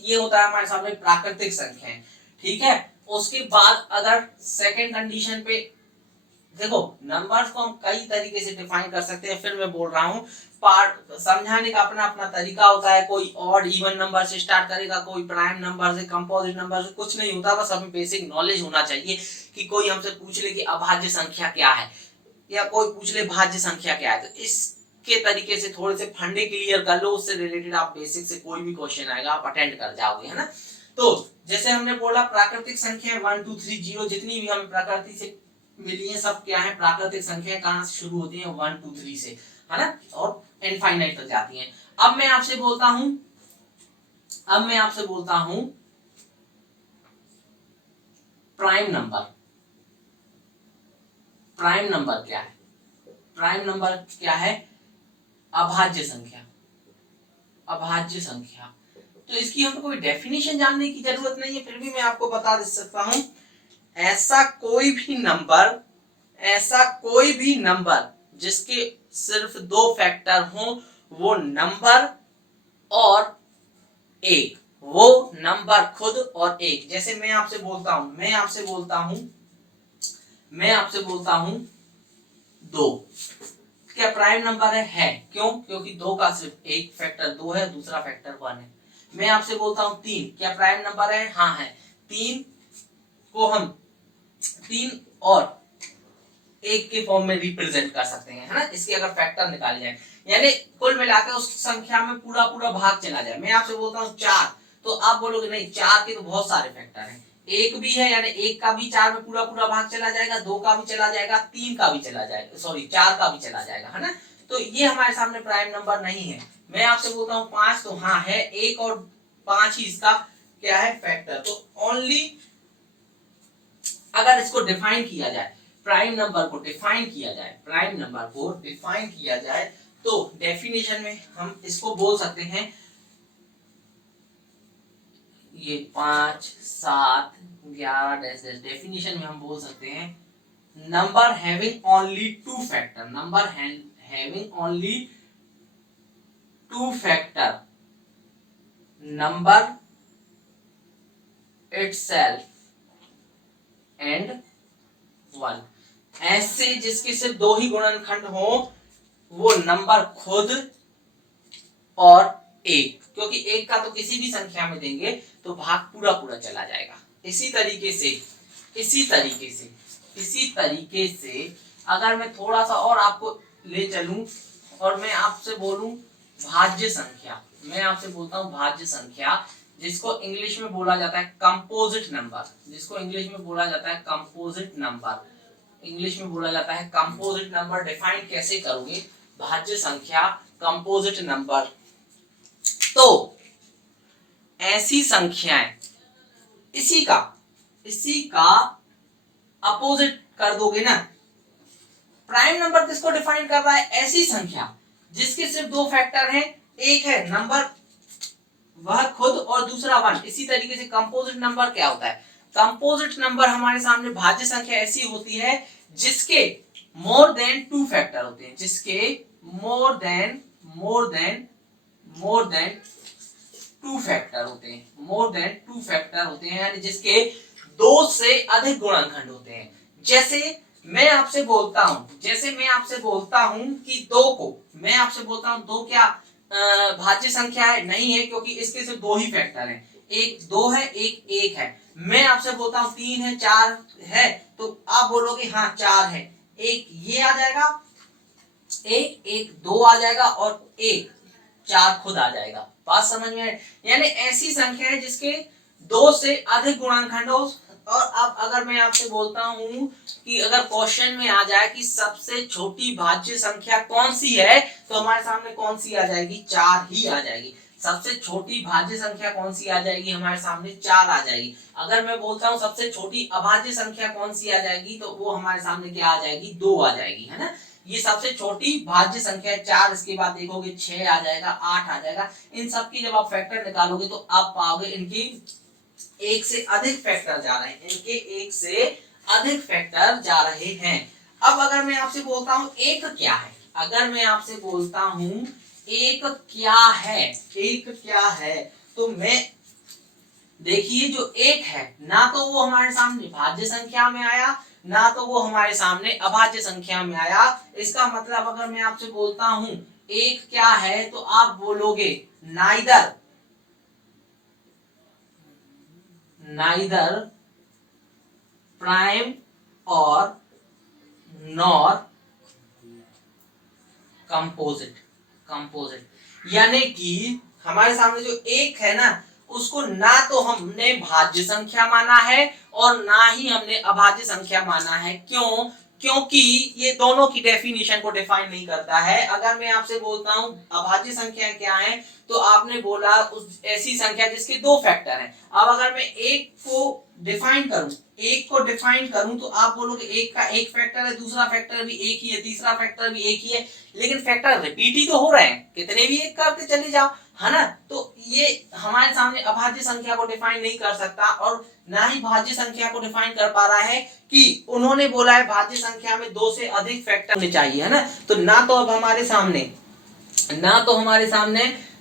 ये होता है हमारे सामने प्राकृतिक संख्या। ठीक है, उसके बाद अगर सेकंड कंडीशन पे देखो, नंबर्स को हम कई तरीके से डिफाइन कर सकते हैं। फिर मैं बोल रहा हूँ, पार्ट समझाने का अपना अपना तरीका होता है। कोई ऑड इवन नंबर से स्टार्ट करेगा, कोई प्राइम नंबर से, कंपोजिट नंबर से, कुछ नहीं होता, बस हमें बेसिक नॉलेज होना चाहिए कि कोई हमसे पूछ ले कि अभाज्य संख्या क्या है या कोई पूछ ले भाज्य संख्या क्या है, तो इसके तरीके से थोड़े से फंडे क्लियर कर लो, उससे रिलेटेड आप बेसिक से कोई भी क्वेश्चन आएगा आप अटेंड कर जाओगे, है ना। तो जैसे हमने बोला प्राकृतिक संख्या 1 2 3 0 जितनी भी हमें प्रकृति से मिली है सब क्या है, प्राकृतिक संख्या। कहां से शुरू होती है, 1 2 3 से, है ना, और इनफाइनाइट तक जाती हैं। अब मैं आपसे बोलता हूं प्राइम नंबर। प्राइम नंबर क्या है, प्राइम नंबर क्या है, अभाज्य संख्या। अभाज्य संख्या, तो इसकी हमें कोई डेफिनेशन जानने की जरूरत नहीं है, फिर भी मैं आपको बता दे सकता हूं, ऐसा कोई भी नंबर जिसके सिर्फ दो फैक्टर हो, वो नंबर और एक, वो नंबर खुद और एक। जैसे मैं आपसे बोलता हूं दो, क्या प्राइम नंबर है? क्यों? क्योंकि दो का सिर्फ एक फैक्टर दो है, दूसरा फैक्टर 1 है। मैं आपसे बोलता हूं तीन, क्या प्राइम नंबर है? हाँ है। तीन को हम 3 और एक के फॉर्म में रिप्रेजेंट कर सकते हैं, है ना, इसके अगर फैक्टर निकाले जाए, यानी कुल मिलाकर उस संख्या में पूरा पूरा भाग चला जाए। मैं आपसे बोलता हूँ 4, तो आप बोलोगे नहीं 4 के तो बहुत सारे फैक्टर हैं, एक भी है, यानी एक का भी 4 में पूरा पूरा भाग चला जाएगा, 2 का भी चला जाएगा, 3 का भी चला जाएगा, सॉरी 4 का भी चला जाएगा, है ना। तो ये हमारे सामने प्राइम नंबर नहीं है। मैं आपसे बोलता हूँ 5, तो हाँ है, 1 और 5 ही इसका क्या है, फैक्टर। तो ओनली अगर इसको डिफाइन किया जाए, प्राइम नंबर को डिफाइन किया जाए, तो डेफिनेशन में हम इसको बोल सकते हैं, ये 5 7 11 डेफिनेशन में हम बोल सकते हैं, number having only two factor, number itself and 1। ऐसे जिसके सिर्फ दो ही गुणनखंड हो, वो नंबर खुद और एक, क्योंकि एक का तो किसी भी संख्या में देंगे तो भाग पूरा पूरा चला जाएगा। इसी तरीके से अगर मैं थोड़ा सा और आपको ले चलूं और मैं आपसे बोलूं भाज्य संख्या, मैं आपसे बोलता हूं भाज्य संख्या, जिसको इंग्लिश में बोला जाता है कंपोजिट नंबर, डिफाइन कैसे करोगे भाज्य संख्या, कंपोजिट नंबर, तो ऐसी संख्याएं, इसी का अपोजिट कर दोगे ना। प्राइम नंबर किसको डिफाइन कर रहा है, ऐसी संख्या जिसके सिर्फ दो फैक्टर हैं, एक है नंबर वह खुद और दूसरा 1। इसी तरीके से कंपोजिट नंबर क्या होता है, कंपोजिट नंबर हमारे सामने भाज्य संख्या ऐसी होती है जिसके मोर देन टू फैक्टर होते हैं, 2 फैक्टर होते हैं, मोर देन 2 फैक्टर होते हैं, यानी जिसके 2 से अधिक गुणनखंड होते हैं। जैसे मैं आपसे बोलता हूं कि 2 को, मैं आपसे बोलता हूं 2 क्या भाज्य संख्या है? नहीं है, क्योंकि इसके सिर्फ 2 ही फैक्टर हैं, एक 2 है, एक 1 है। मैं आपसे बोलता हूं 3 है, 4 है, तो आप बोलोगे हाँ 4 है, एक ये आ जाएगा, एक 2 आ जाएगा और एक 4 खुद आ जाएगा। बात समझ में आए? यानी ऐसी संख्या है जिसके 2 से अधिक गुणनखंड हो। और अब अगर मैं आपसे बोलता हूं कि अगर क्वेश्चन में आ जाए कि सबसे छोटी भाज्य संख्या कौन सी है, तो हमारे सामने कौन सी आ जाएगी? 4 ही आ जाएगी। सबसे छोटी भाज्य संख्या कौन सी आ जाएगी? हमारे सामने 4 आ जाएगी। अगर मैं बोलता हूं सबसे छोटी अभाज्य संख्या कौन सी आ जाएगी, तो वो हमारे सामने क्या आ जाएगी? 2 आ जाएगी, है ना। ये सबसे छोटी भाज्य संख्या है 4, इसके बाद देखोगे 6 आ जाएगा, 8 आ जाएगा। इन सब की जब आप फैक्टर निकालोगे तो आप पाओगे इनकी एक से अधिक फैक्टर जा रहे हैं, इनके एक से अधिक फैक्टर जा रहे हैं। अब अगर मैं आपसे बोलता हूं एक क्या है, अगर मैं आपसे बोलता हूं एक क्या है, एक क्या है, तो मैं देखिए जो एक है ना तो वो हमारे सामने भाज्य संख्या में आया, ना तो वो हमारे सामने अभाज्य संख्या में आया। इसका मतलब अगर मैं आपसे बोलता हूं एक क्या है, तो आप बोलोगे नाइदर प्राइम और नॉर कंपोजिट। यानी कि हमारे सामने जो एक है ना, उसको ना तो हमने भाज्य संख्या माना है और ना ही हमने अभाज्य संख्या माना है। क्यों? क्योंकि ये दोनों की डेफिनेशन को डिफाइन नहीं करता है। अगर मैं आपसे बोलता हूं अभाज्य संख्या क्या है, तो आपने बोला उस ऐसी संख्या जिसके 2 फैक्टर हैं। अब अगर मैं एक को डिफाइन करूं तो आप बोलोगे एक का एक फैक्टर है, दूसरा फैक्टर भी एक ही है, तीसरा फैक्टर भी एक ही है, लेकिन फैक्टर रिपीट ही तो हो रहे हैं, कितने भी एक करते चले जाओ, है ना। तो ये हमारे सामने अभाज्य संख्या को डिफाइन नहीं कर सकता और ना ही भाज्य संख्या को डिफाइन कर पा रहा है, कि उन्होंने बोला है भाज्य संख्या में 2 से अधिक फैक्टर होने चाहिए, है ना। तो ना तो अब हमारे सामने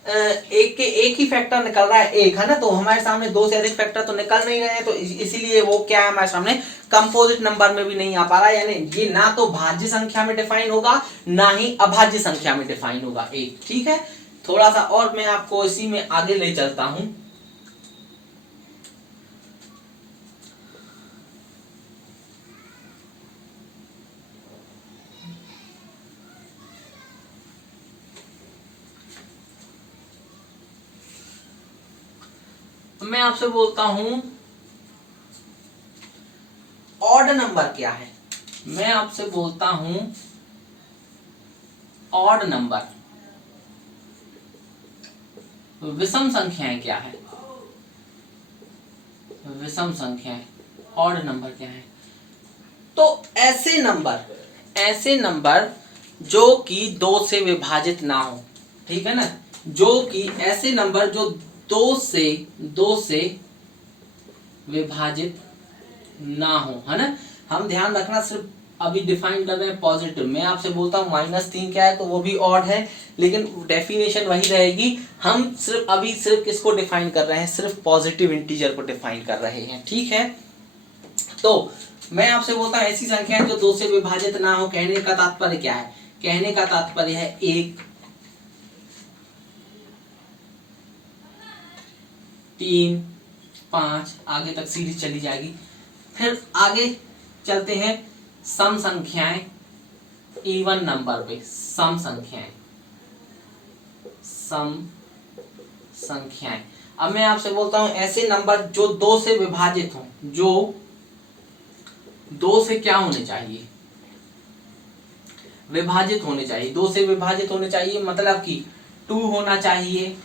एक के एक ही फैक्टर निकल रहा है, एक, है ना। तो हमारे सामने 2 से अधिक फैक्टर तो निकल नहीं रहे हैं, तो इसीलिए वो क्या है हमारे सामने कंपोजिट नंबर में भी नहीं आ पा रहा है। यानी ये ना तो भाज्य संख्या में डिफाइन होगा, ना ही अभाज्य संख्या में डिफाइन होगा एक। ठीक है, थोड़ा सा और मैं आपको इसी में आगे ले चलता हूं। मैं आपसे बोलता हूं ऑड नंबर क्या है, मैं आपसे बोलता हूं ऑड नंबर, विषम संख्याएं क्या है, विषम संख्याएं, ऑड नंबर क्या है। तो ऐसे नंबर जो कि 2 से विभाजित ना हो, ठीक है ना, जो कि ऐसे नंबर जो 2 से विभाजित ना हो, है ना। हम ध्यान रखना, सिर्फ अभी डिफाइन कर रहे हैं पॉजिटिव। मैं आपसे बोलता हूँ -3 क्या है, तो वो भी ऑड है, लेकिन डेफिनेशन वही रहेगी। हम सिर्फ किसको डिफाइन कर रहे हैं? सिर्फ पॉजिटिव इंटीजर को डिफाइन कर रहे हैं, ठीक है। तो मैं आपसे बोलता हूँ ऐसी संख्या है जो 2 से विभाजित ना हो। कहने का तात्पर्य क्या है? कहने का तात्पर्य है 1, 3, 5, आगे तक सीरीज चली जाएगी। फिर आगे चलते हैं सम संख्याएं, इवन नंबर पे सम संख्याएं। अब मैं आपसे बोलता हूं ऐसे नंबर जो 2 से विभाजित हों, जो 2 से क्या होने चाहिए? विभाजित होने चाहिए। 2 से विभाजित होने चाहिए मतलब कि 2 होना चाहिए,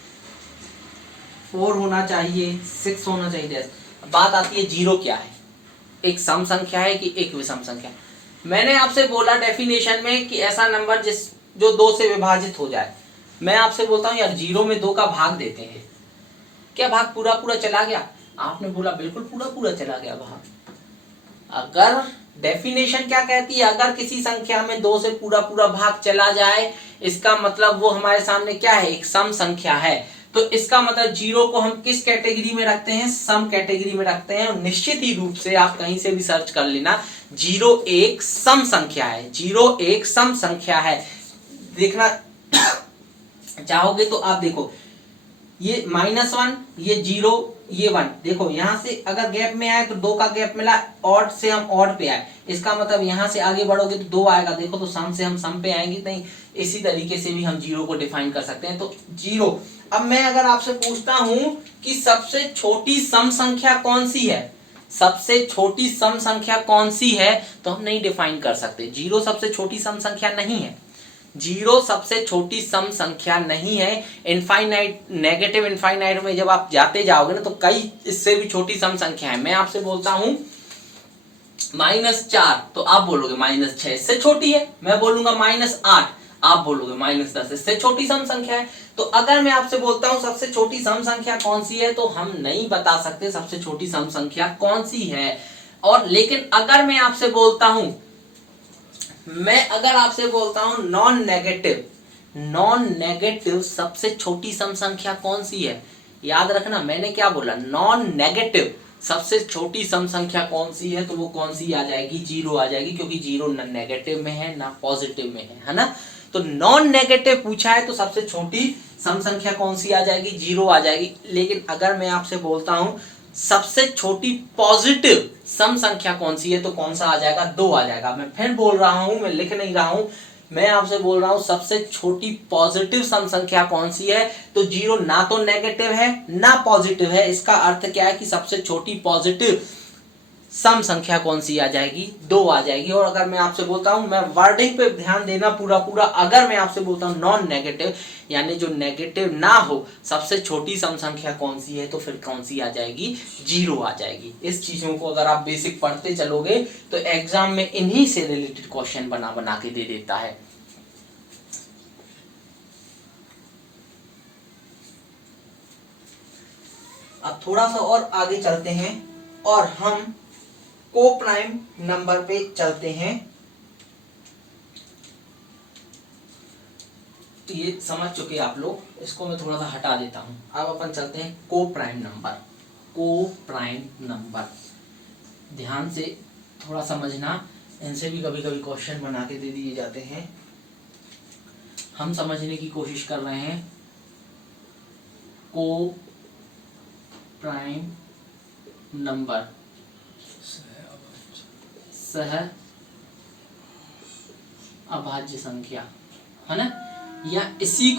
4 होना चाहिए, 6 होना चाहिए। बात आती है 0 क्या है? एक सम संख्या है कि एक विषम संख्या? मैंने आपसे बोला डेफिनेशन में कि ऐसा नंबर जो 2 से विभाजित हो जाए। मैं आपसे बोलता हूं यार 0 में 2 का भाग देते हैं, क्या भाग पूरा चला गया? आपने बोला बिल्कुल पूरा चला गया भाग। अगर डेफिनेशन क्या कहती है, अगर किसी संख्या में 2 से पूरा भाग चला जाए, इसका मतलब वो हमारे सामने क्या है? एक सम संख्या है। तो इसका मतलब जीरो को हम किस कैटेगरी में रखते हैं, सम कैटेगरी में रखते हैं। और निश्चित ही रूप से आप कहीं से भी सर्च कर लेना, जीरो एक सम संख्या है, जीरो एक सम संख्या है। देखना चाहोगे तो आप देखो, ये -1, ये 0, ये 1, देखो यहां से अगर गैप में आए तो 2 का गैप मिला, ऑड से हम ऑड पे आए, इसका मतलब यहां से आगे बढ़ोगे तो 2 आएगा, देखो तो सम से हम सम पे आएंगे नहीं। इसी तरीके से भी हम जीरो को डिफाइन कर सकते हैं। तो जीरो, अब मैं अगर आपसे पूछता हूं कि सबसे छोटी सम संख्या कौन सी है, सबसे छोटी सम संख्या कौन सी है, तो हम नहीं डिफाइन कर सकते। जीरो सबसे छोटी सम संख्या नहीं है, जीरो सबसे छोटी सम संख्या नहीं है। इनफाइनाइट, नेगेटिव इनफाइनाइट में जब आप जाते जाओगे ना तो कई इससे भी छोटी सम संख्या है। मैं आपसे बोलता हूं -4, तो आप बोलोगे -6 इससे छोटी है। मैं बोलूंगा -8, आप बोलोगे -10 इससे छोटी सम संख्या है। तो अगर मैं आपसे बोलता हूं सबसे छोटी सम संख्या कौन सी है, तो हम नहीं बता सकते सबसे छोटी सम संख्या कौन सी है। और लेकिन अगर मैं आपसे बोलता हूं, मैं अगर आपसे बोलता हूं नॉन नेगेटिव, नॉन नेगेटिव सबसे छोटी सम संख्या कौन सी है, याद रखना मैंने क्या बोला, नॉन नेगेटिव सबसे छोटी सम संख्या कौन सी है, तो वो कौन सी आ जाएगी, जीरो आ जाएगी, क्योंकि जीरो ना नेगेटिव में है ना पॉजिटिव में है ना। तो नॉन नेगेटिव पूछा है तो सबसे छोटी सम संख्या कौन सी आ जाएगी, जीरो आ जाएगी। लेकिन अगर मैं आपसे बोलता हूं सबसे छोटी पॉजिटिव सम संख्या कौन सी है, तो कौन सा आ जाएगा, 2 आ जाएगा। मैं फिर बोल रहा हूं, मैं लिख नहीं रहा हूं, मैं आपसे बोल रहा हूं सबसे छोटी पॉजिटिव सम संख्या कौन सी है, तो जीरो ना तो नेगेटिव है ना पॉजिटिव है। इसका अर्थ क्या है कि सबसे छोटी पॉजिटिव सम संख्या कौन सी आ जाएगी, 2 आ जाएगी। और अगर मैं आपसे बोलता हूं, मैं वर्डिंग पे ध्यान देना पूरा पूरा, अगर मैं आपसे बोलता हूं नॉन नेगेटिव यानी जो नेगेटिव ना हो, सबसे छोटी सम संख्या कौन सी है, तो फिर कौन सी आ जाएगी, जीरो आ जाएगी। इस चीजों को अगर आप बेसिक पढ़ते चलोगे तो एग्जाम में इन्हीं से रिलेटेड क्वेश्चन बना बना के दे देता है। अब थोड़ा सा और आगे चलते हैं और हम को प्राइम नंबर पे चलते हैं। तो ये समझ चुके आप लोग, इसको मैं थोड़ा सा हटा देता हूं। अब अपन चलते हैं को प्राइम नंबर। को प्राइम नंबर ध्यान से थोड़ा समझना, इनसे भी कभी कभी क्वेश्चन बना के दे दिए जाते हैं। हम समझने की कोशिश कर रहे हैं। को प्राइम नंबर सह अभाज्य संख्या है ना, या इसी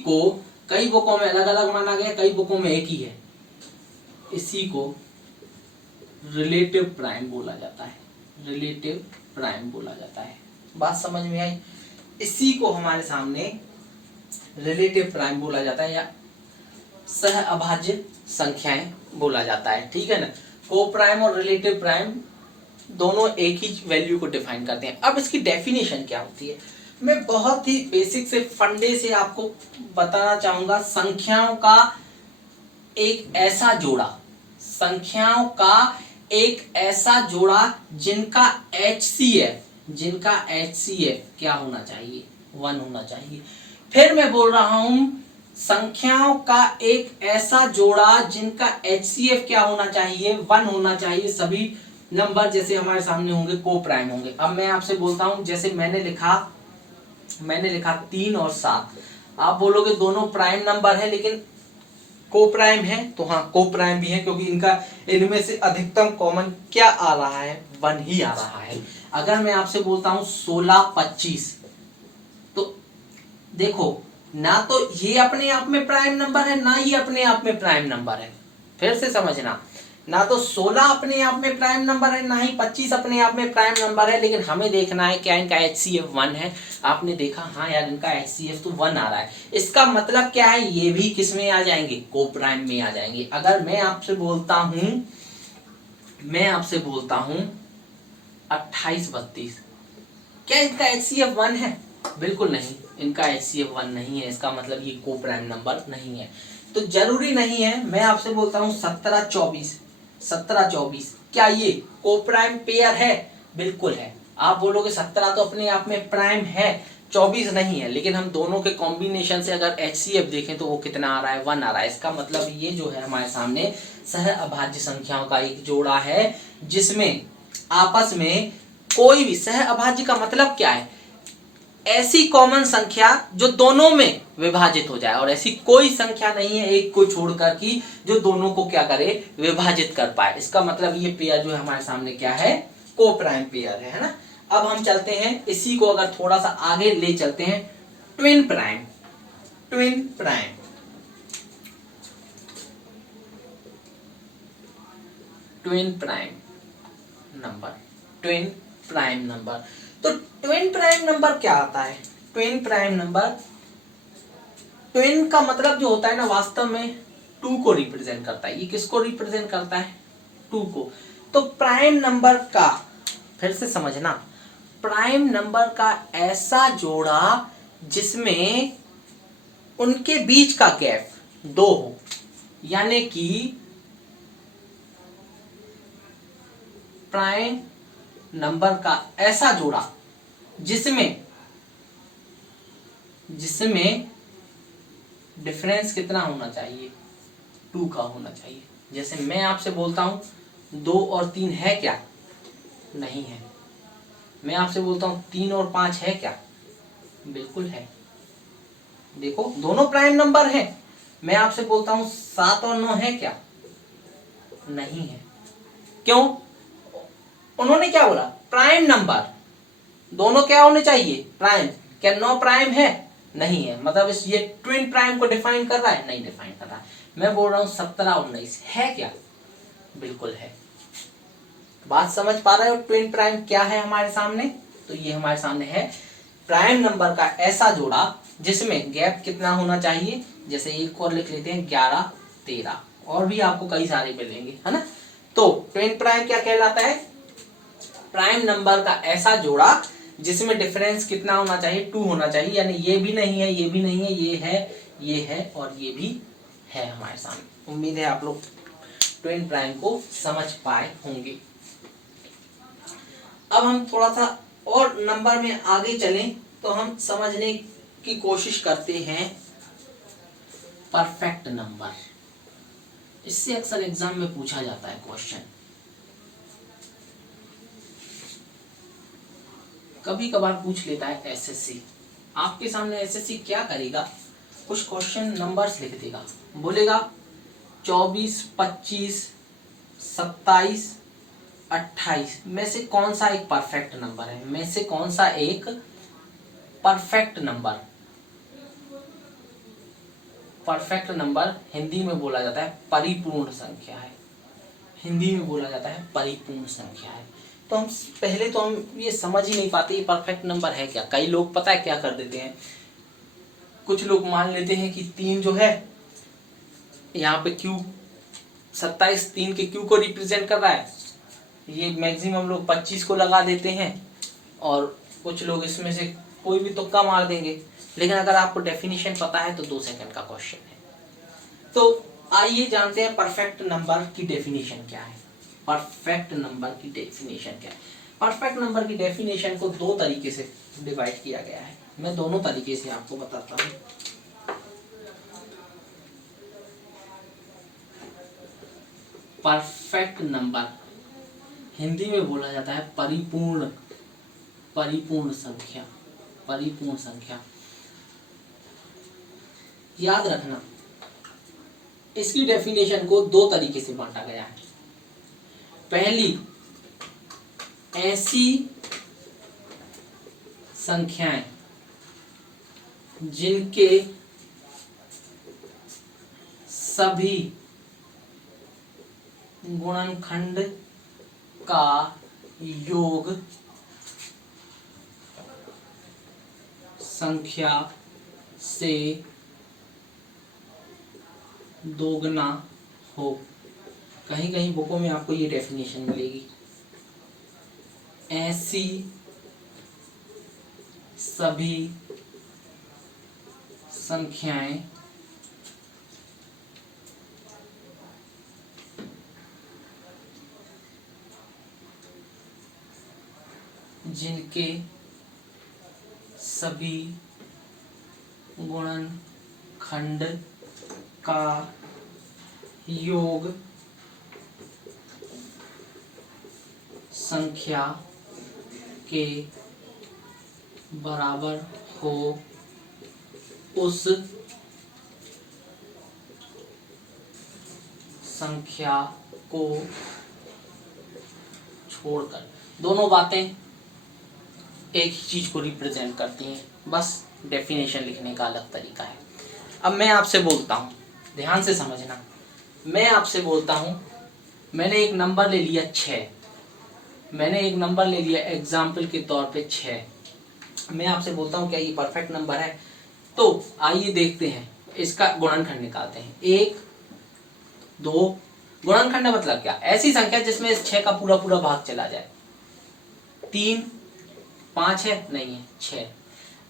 को कई बुकों में अलग अलग माना गया, कई बुकों में एक ही है। इसी को रिलेटिव प्राइम बोला जाता है, रिलेटिव प्राइम बोला जाता है। बात समझ में आई? इसी को हमारे सामने रिलेटिव प्राइम बोला जाता है या सह अभाज्य संख्याएं बोला जाता है, ठीक है ना। को प्राइम और रिलेटिव प्राइम दोनों एक ही वैल्यू को डिफाइन करते हैं। अब इसकी डेफिनेशन क्या होती है, मैं बहुत ही बेसिक से फंडे से आपको बताना चाहूंगा। संख्याओं का एक ऐसा जोड़ा, संख्याओं का एक ऐसा जोड़ा जिनका HCF क्या होना चाहिए, 1 होना चाहिए। फिर मैं बोल रहा हूं संख्याओं का एक ऐसा जोड़ा जिनका HCF क्या होना चाहिए, 1 होना चाहिए। सभी नंबर जैसे हमारे सामने होंगे को प्राइम होंगे। अब मैं आपसे बोलता हूं, जैसे मैंने लिखा 3 और 7, आप बोलोगे दोनों प्राइम नंबर है लेकिन को प्राइम है, तो हाँ को प्राइम भी है, क्योंकि इनमें से अधिकतम कॉमन क्या आ रहा है, 1 ही आ रहा है। अगर मैं आपसे बोलता हूं 16, 25, तो देखो ना तो ये अपने आप में प्राइम नंबर है ना ये अपने आप में प्राइम नंबर है। फिर से समझना, ना तो 16 अपने आप में प्राइम नंबर है ना ही 25 अपने आप में प्राइम नंबर है। लेकिन हमें देखना है क्या इनका HCF 1 है। आपने देखा हाँ यार इनका HCF तो 1 आ रहा है, इसका मतलब क्या है, ये भी किस में आ जाएंगे, को प्राइम में आ जाएंगे। अगर मैं आपसे बोलता हूं 28, 32, क्या इनका HCF 1 है, बिल्कुल नहीं, इनका HCF 1 नहीं है। इसका मतलब ये को प्राइम नंबर नहीं है। तो जरूरी नहीं है। मैं आपसे बोलता हूं 17, 24, क्या ये को प्राइम पेयर है, बिल्कुल है। आप बोलोगे 17 तो अपने आप में प्राइम है, 24 नहीं है, लेकिन हम दोनों के कॉम्बिनेशन से अगर HCF देखें तो वो कितना आ रहा है, 1 आ रहा है। इसका मतलब ये जो है हमारे सामने सह अभाज्य संख्याओं का एक जोड़ा है जिसमें आपस में कोई भी सह अभाज्य का मतलब क्या है, ऐसी कॉमन संख्या जो दोनों में विभाजित हो जाए, और ऐसी कोई संख्या नहीं है एक को छोड़कर की जो दोनों को क्या करे, विभाजित कर पाए। इसका मतलब ये पेयर जो है हमारे सामने क्या है, को प्राइम पेयर है ना। अब हम चलते हैं इसी को अगर थोड़ा सा आगे ले चलते हैं, twin prime. Twin prime twin prime number, twin prime number. तो ट्विन प्राइम नंबर क्या आता है, ट्विन प्राइम नंबर, ट्विन का मतलब जो होता है ना वास्तव में 2 को रिप्रेजेंट करता है। ये किसको रिप्रेजेंट करता है, 2 को। तो प्राइम नंबर का, फिर से समझना, प्राइम नंबर का ऐसा जोड़ा जिसमें उनके बीच का गैप 2 हो, यानी कि प्राइम नंबर का ऐसा जोड़ा जिसमें डिफरेंस कितना होना चाहिए, 2 का होना चाहिए। जैसे मैं आपसे बोलता हूं 2 और 3 है क्या, नहीं है। मैं आपसे बोलता हूं 3 और 5 है क्या, बिल्कुल है। देखो दोनों प्राइम नंबर हैं। मैं आपसे बोलता हूं 7 और 9 है क्या, नहीं है। क्यों, उन्होंने क्या बोला, प्राइम नंबर, दोनों क्या होने चाहिए, प्राइम। क्या 9 प्राइम है, नहीं है। मतलब इस ये ट्विन प्राइम को डिफाइन कर रहा है, नहीं डिफाइन कर रहा है। मैं बोल रहा हूं 17 और 19 है क्या, बिल्कुल है। बात समझ पा रहे हो, ट्विन प्राइम क्या है हमारे सामने। तो ये हमारे सामने है प्राइम नंबर का ऐसा जोड़ा जिसमें गैप कितना होना चाहिए। जैसे एक और लिख लेते हैं 11 13, और भी आपको कई सारे मिलेंगे, है ना। तो ट्विन प्राइम क्या कहलाता है, प्राइम नंबर का ऐसा जोड़ा जिसमें डिफरेंस कितना होना चाहिए, 2 होना चाहिए। यानी ये भी नहीं है, ये भी नहीं है, ये है और ये भी है हमारे सामने। उम्मीद है आप लोग ट्विन प्राइम को समझ पाए होंगे। अब हम थोड़ा सा और नंबर में आगे चलें तो हम समझने की कोशिश करते हैं परफेक्ट नंबर। इससे अक्सर एग्जाम में पूछा जाता है क्वेश्चन, कभी कभार पूछ लेता है एसएससी। आपके सामने एसएससी क्या करेगा, कुछ क्वेश्चन नंबर्स लिख देगा, बोलेगा 24 25 27 28 में से कौन सा एक परफेक्ट नंबर है, में से कौन सा एक perfect number. Perfect number Hindi में बोला जाता है परिपूर्ण संख्या है, हिंदी में बोला जाता है परिपूर्ण संख्या है। तो हम पहले तो हम ये समझ ही नहीं पाते ये परफेक्ट नंबर है क्या। कई लोग पता है क्या कर देते हैं, कुछ लोग मान लेते हैं कि 3 जो है यहाँ पे क्यू 27 3 के क्यू को रिप्रेजेंट कर रहा है, ये मैक्सिमम लोग 25 को लगा देते हैं, और कुछ लोग इसमें से कोई भी तुक्का मार देंगे। लेकिन अगर आपको डेफिनेशन पता है तो 2 सेकंड का क्वेश्चन है। तो आइए जानते हैं परफेक्ट नंबर की डेफिनेशन क्या है। परफेक्ट नंबर की डेफिनेशन क्या है, परफेक्ट नंबर की डेफिनेशन को 2 तरीके से डिवाइड किया गया है। मैं दोनों तरीके से आपको बताता हूँ। परफेक्ट नंबर हिंदी में बोला जाता है परिपूर्ण, परिपूर्ण संख्या, परिपूर्ण संख्या। याद रखना इसकी डेफिनेशन को 2 तरीके से बांटा गया है। पहली, ऐसी संख्याएं जिनके सभी गुणनखंड का योग संख्या से दोगुना हो। कहीं कहीं बुकों में आपको ये डेफिनेशन मिलेगी, ऐसी सभी संख्याएं जिनके सभी गुणनखंड का योग संख्या के बराबर हो उस संख्या को छोड़कर। दोनों बातें एक ही चीज को रिप्रेजेंट करती हैं, बस डेफिनेशन लिखने का अलग तरीका है। अब मैं आपसे बोलता हूं, ध्यान से समझना, मैं आपसे बोलता हूं, मैंने एक नंबर ले लिया 6, मैंने एक नंबर ले लिया एग्जाम्पल के तौर पे 6। मैं आपसे बोलता हूं क्या ये परफेक्ट नंबर है? तो आइए देखते हैं, इसका गुणनखंड निकालते हैं। 1 2, गुणनखंड मतलब क्या? ऐसी संख्या जिसमें इस 6 का पूरा पूरा भाग चला जाए। 3 5 है, नहीं है, 6।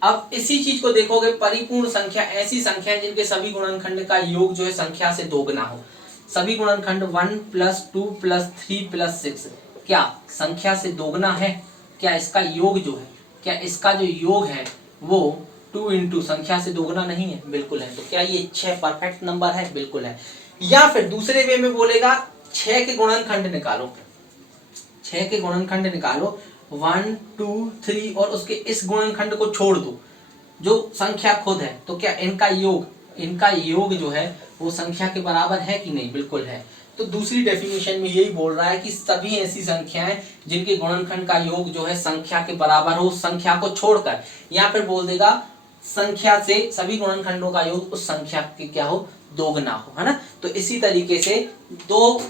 अब इसी चीज को देखोगे, परिपूर्ण संख्या ऐसी संख्या जिनके सभी गुणनखंड का योग जो है संख्या से दोगुना हो। सभी गुणनखंड 1 + 2 + 3 + 6 क्या संख्या से दोगुना है? क्या इसका योग जो है, क्या इसका जो योग है वो 2 × संख्या से दोगुना नहीं है? बिल्कुल है। तो क्या ये 6 परफेक्ट नंबर है? बिल्कुल है। या फिर दूसरे वे में बोलेगा 6 के गुणनखंड निकालो, 6 के गुणनखंड निकालो 1 2 3 और उसके इस गुणनखंड को छोड़ दो जो संख्या खुद है। तो क्या इनका योग जो है वो संख्या के बराबर है कि नहीं? बिल्कुल है। तो दूसरी डेफिनेशन में यही बोल रहा है कि सभी ऐसी संख्याएं जिनके गुणनखंड का योग जो है संख्या के बराबर हो, संख्या को छोड़कर। यहाँ पर बोल देगा संख्या से सभी गुणनखंडों का योग उस संख्या के क्या हो, दोगुना हो, है ना। तो इसी तरीके से दो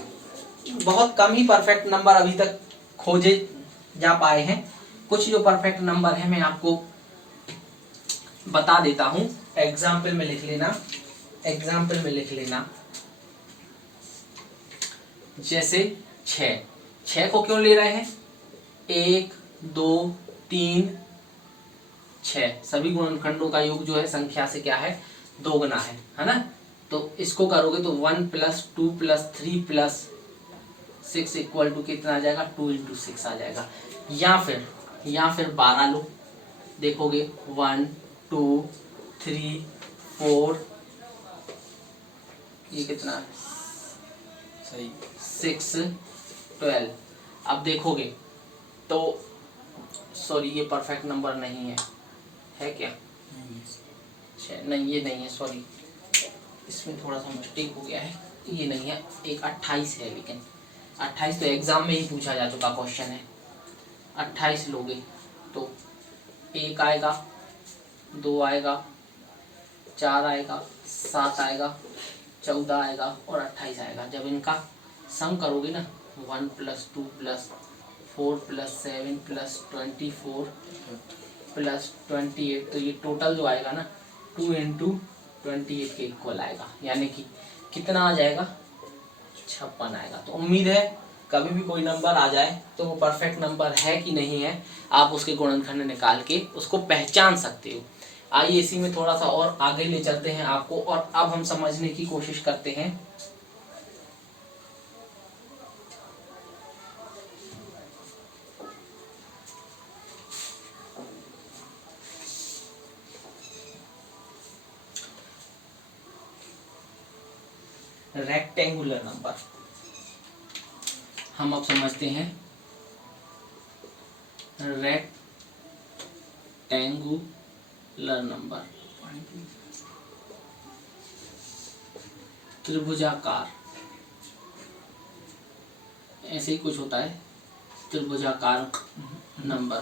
बहुत कम ही परफेक्ट नंबर अभी तक खोजे जा पाए हैं। कुछ जो परफेक्ट नंबर है मैं आपको बता देता हूं, एग्जाम्पल में लिख लेना, एग्जाम्पल में लिख लेना। जैसे 6 को क्यों ले रहे हैं? 1 2 3 6 सभी गुणनखंडों का योग जो है संख्या से क्या है, दोगुना है ना। तो इसको करोगे तो 1 + 2 + 3 + 6 = कितना आ जाएगा? 2 × 6 आ जाएगा। या फिर 12 लो, देखोगे 1 2 3 4 ये कितना है, सही 6 12। अब देखोगे तो सॉरी ये परफेक्ट नंबर नहीं है क्या? नहीं ये नहीं है, सॉरी इसमें थोड़ा सा मिस्टेक हो गया है, ये नहीं है। एक 28 है, लेकिन 28 तो एग्जाम में ही पूछा जा चुका क्वेश्चन है। 28 लोगे तो 1 आएगा, 2 आएगा, 4 आएगा, 7 आएगा, 14 आएगा और 28 आएगा। जब इनका सम करोगे ना 1 + 2 + 4 + 7 + 24 + 28 तो ये टोटल जो आएगा ना 2 × 28 के इक्वल आएगा, यानी कि कितना आ जाएगा? 56 आएगा। तो उम्मीद है कभी भी कोई नंबर आ जाए तो वो परफेक्ट नंबर है कि नहीं है, आप उसके गुणनखंड निकाल के उसको पहचान सकते हो। आइए इसी में थोड़ा सा और आगे ले चलते हैं आपको, और अब हम समझने की कोशिश करते हैं रेक्टेंगुलर नंबर। हम अब समझते हैं रेक्टेंगुलर नंबर। त्रिभुजाकार, ऐसे ही कुछ होता है, त्रिभुजाकार नंबर,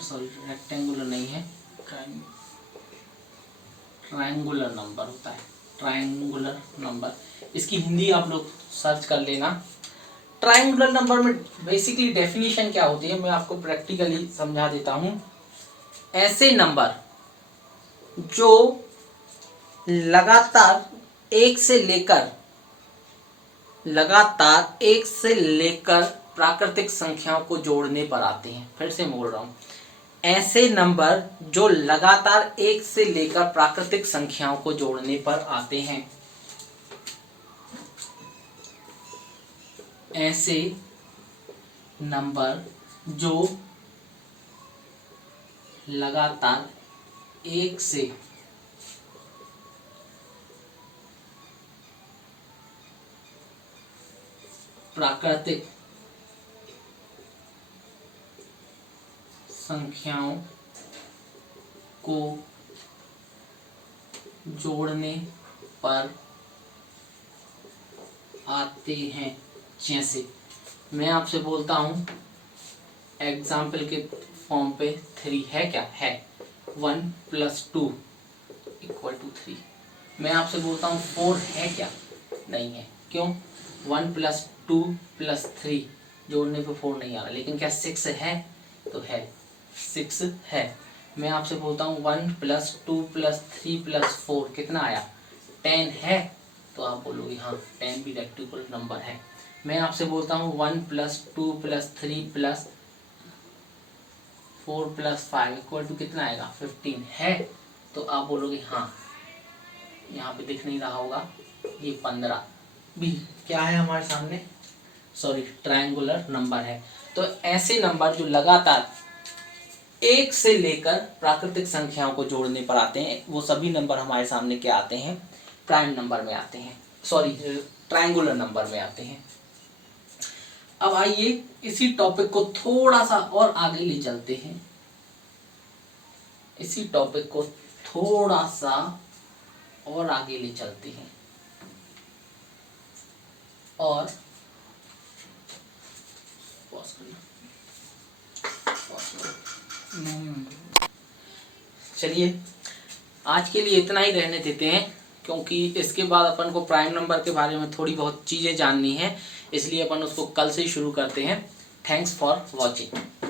सॉरी रेक्टेंगुलर नहीं है, ट्रायंगुलर नंबर होता है, ट्रायंगुलर नंबर। इसकी हिंदी आप लोग सर्च कर लेना। ट्रायंगुलर नंबर में बेसिकली डेफिनेशन क्या होती है मैं आपको प्रैक्टिकली समझा देता हूं। ऐसे नंबर जो लगातार एक से लेकर प्राकृतिक संख्याओं को जोड़ने पर आते हैं। फिर से बोल रहा हूं, ऐसे नंबर जो लगातार एक से लेकर प्राकृतिक संख्याओं को जोड़ने पर आते हैं, ऐसे नंबर जो लगातार एक से प्राकृतिक संख्याओं को जोड़ने पर आते हैं। जैसे मैं आपसे बोलता हूँ एग्जाम्पल के फॉर्म पे 3 है क्या है, 1 + 2 = 3। मैं आपसे बोलता हूँ 4 है क्या, नहीं है। क्यों? 1 + 2 + 3 जोड़ने पे 4 नहीं आ रहा। लेकिन क्या 6 है? तो है, 6 है। मैं आपसे बोलता हूँ 1 + 2 + 3 + 4 कितना आया, 10 है। तो आप बोलोगे हाँ 10 भी रेक्टिकुलर नंबर है। मैं आपसे बोलता हूँ 1 + 2 + 3 + 4 + 5 = कितना आएगा, 15 है। तो आप बोलोगे हाँ, यहाँ पे दिख नहीं रहा होगा, ये 15 भी क्या है हमारे सामने, सॉरी ट्रायंगुलर नंबर है। तो ऐसे नंबर जो लगातार एक से लेकर प्राकृतिक संख्याओं को जोड़ने पर आते हैं, वो सभी नंबर हमारे सामने क्या आते हैं, प्राइम नंबर में आते हैं, सॉरी ट्रायंगुलर नंबर में आते हैं। अब आइए इसी टॉपिक को थोड़ा सा और आगे ले चलते हैं, इसी टॉपिक को थोड़ा सा और आगे ले चलते हैं और चलिए आज के लिए इतना ही रहने देते हैं, क्योंकि इसके बाद अपन को प्राइम नंबर के बारे में थोड़ी बहुत चीज़ें जाननी है, इसलिए अपन उसको कल से ही शुरू करते हैं। Thanks for watching.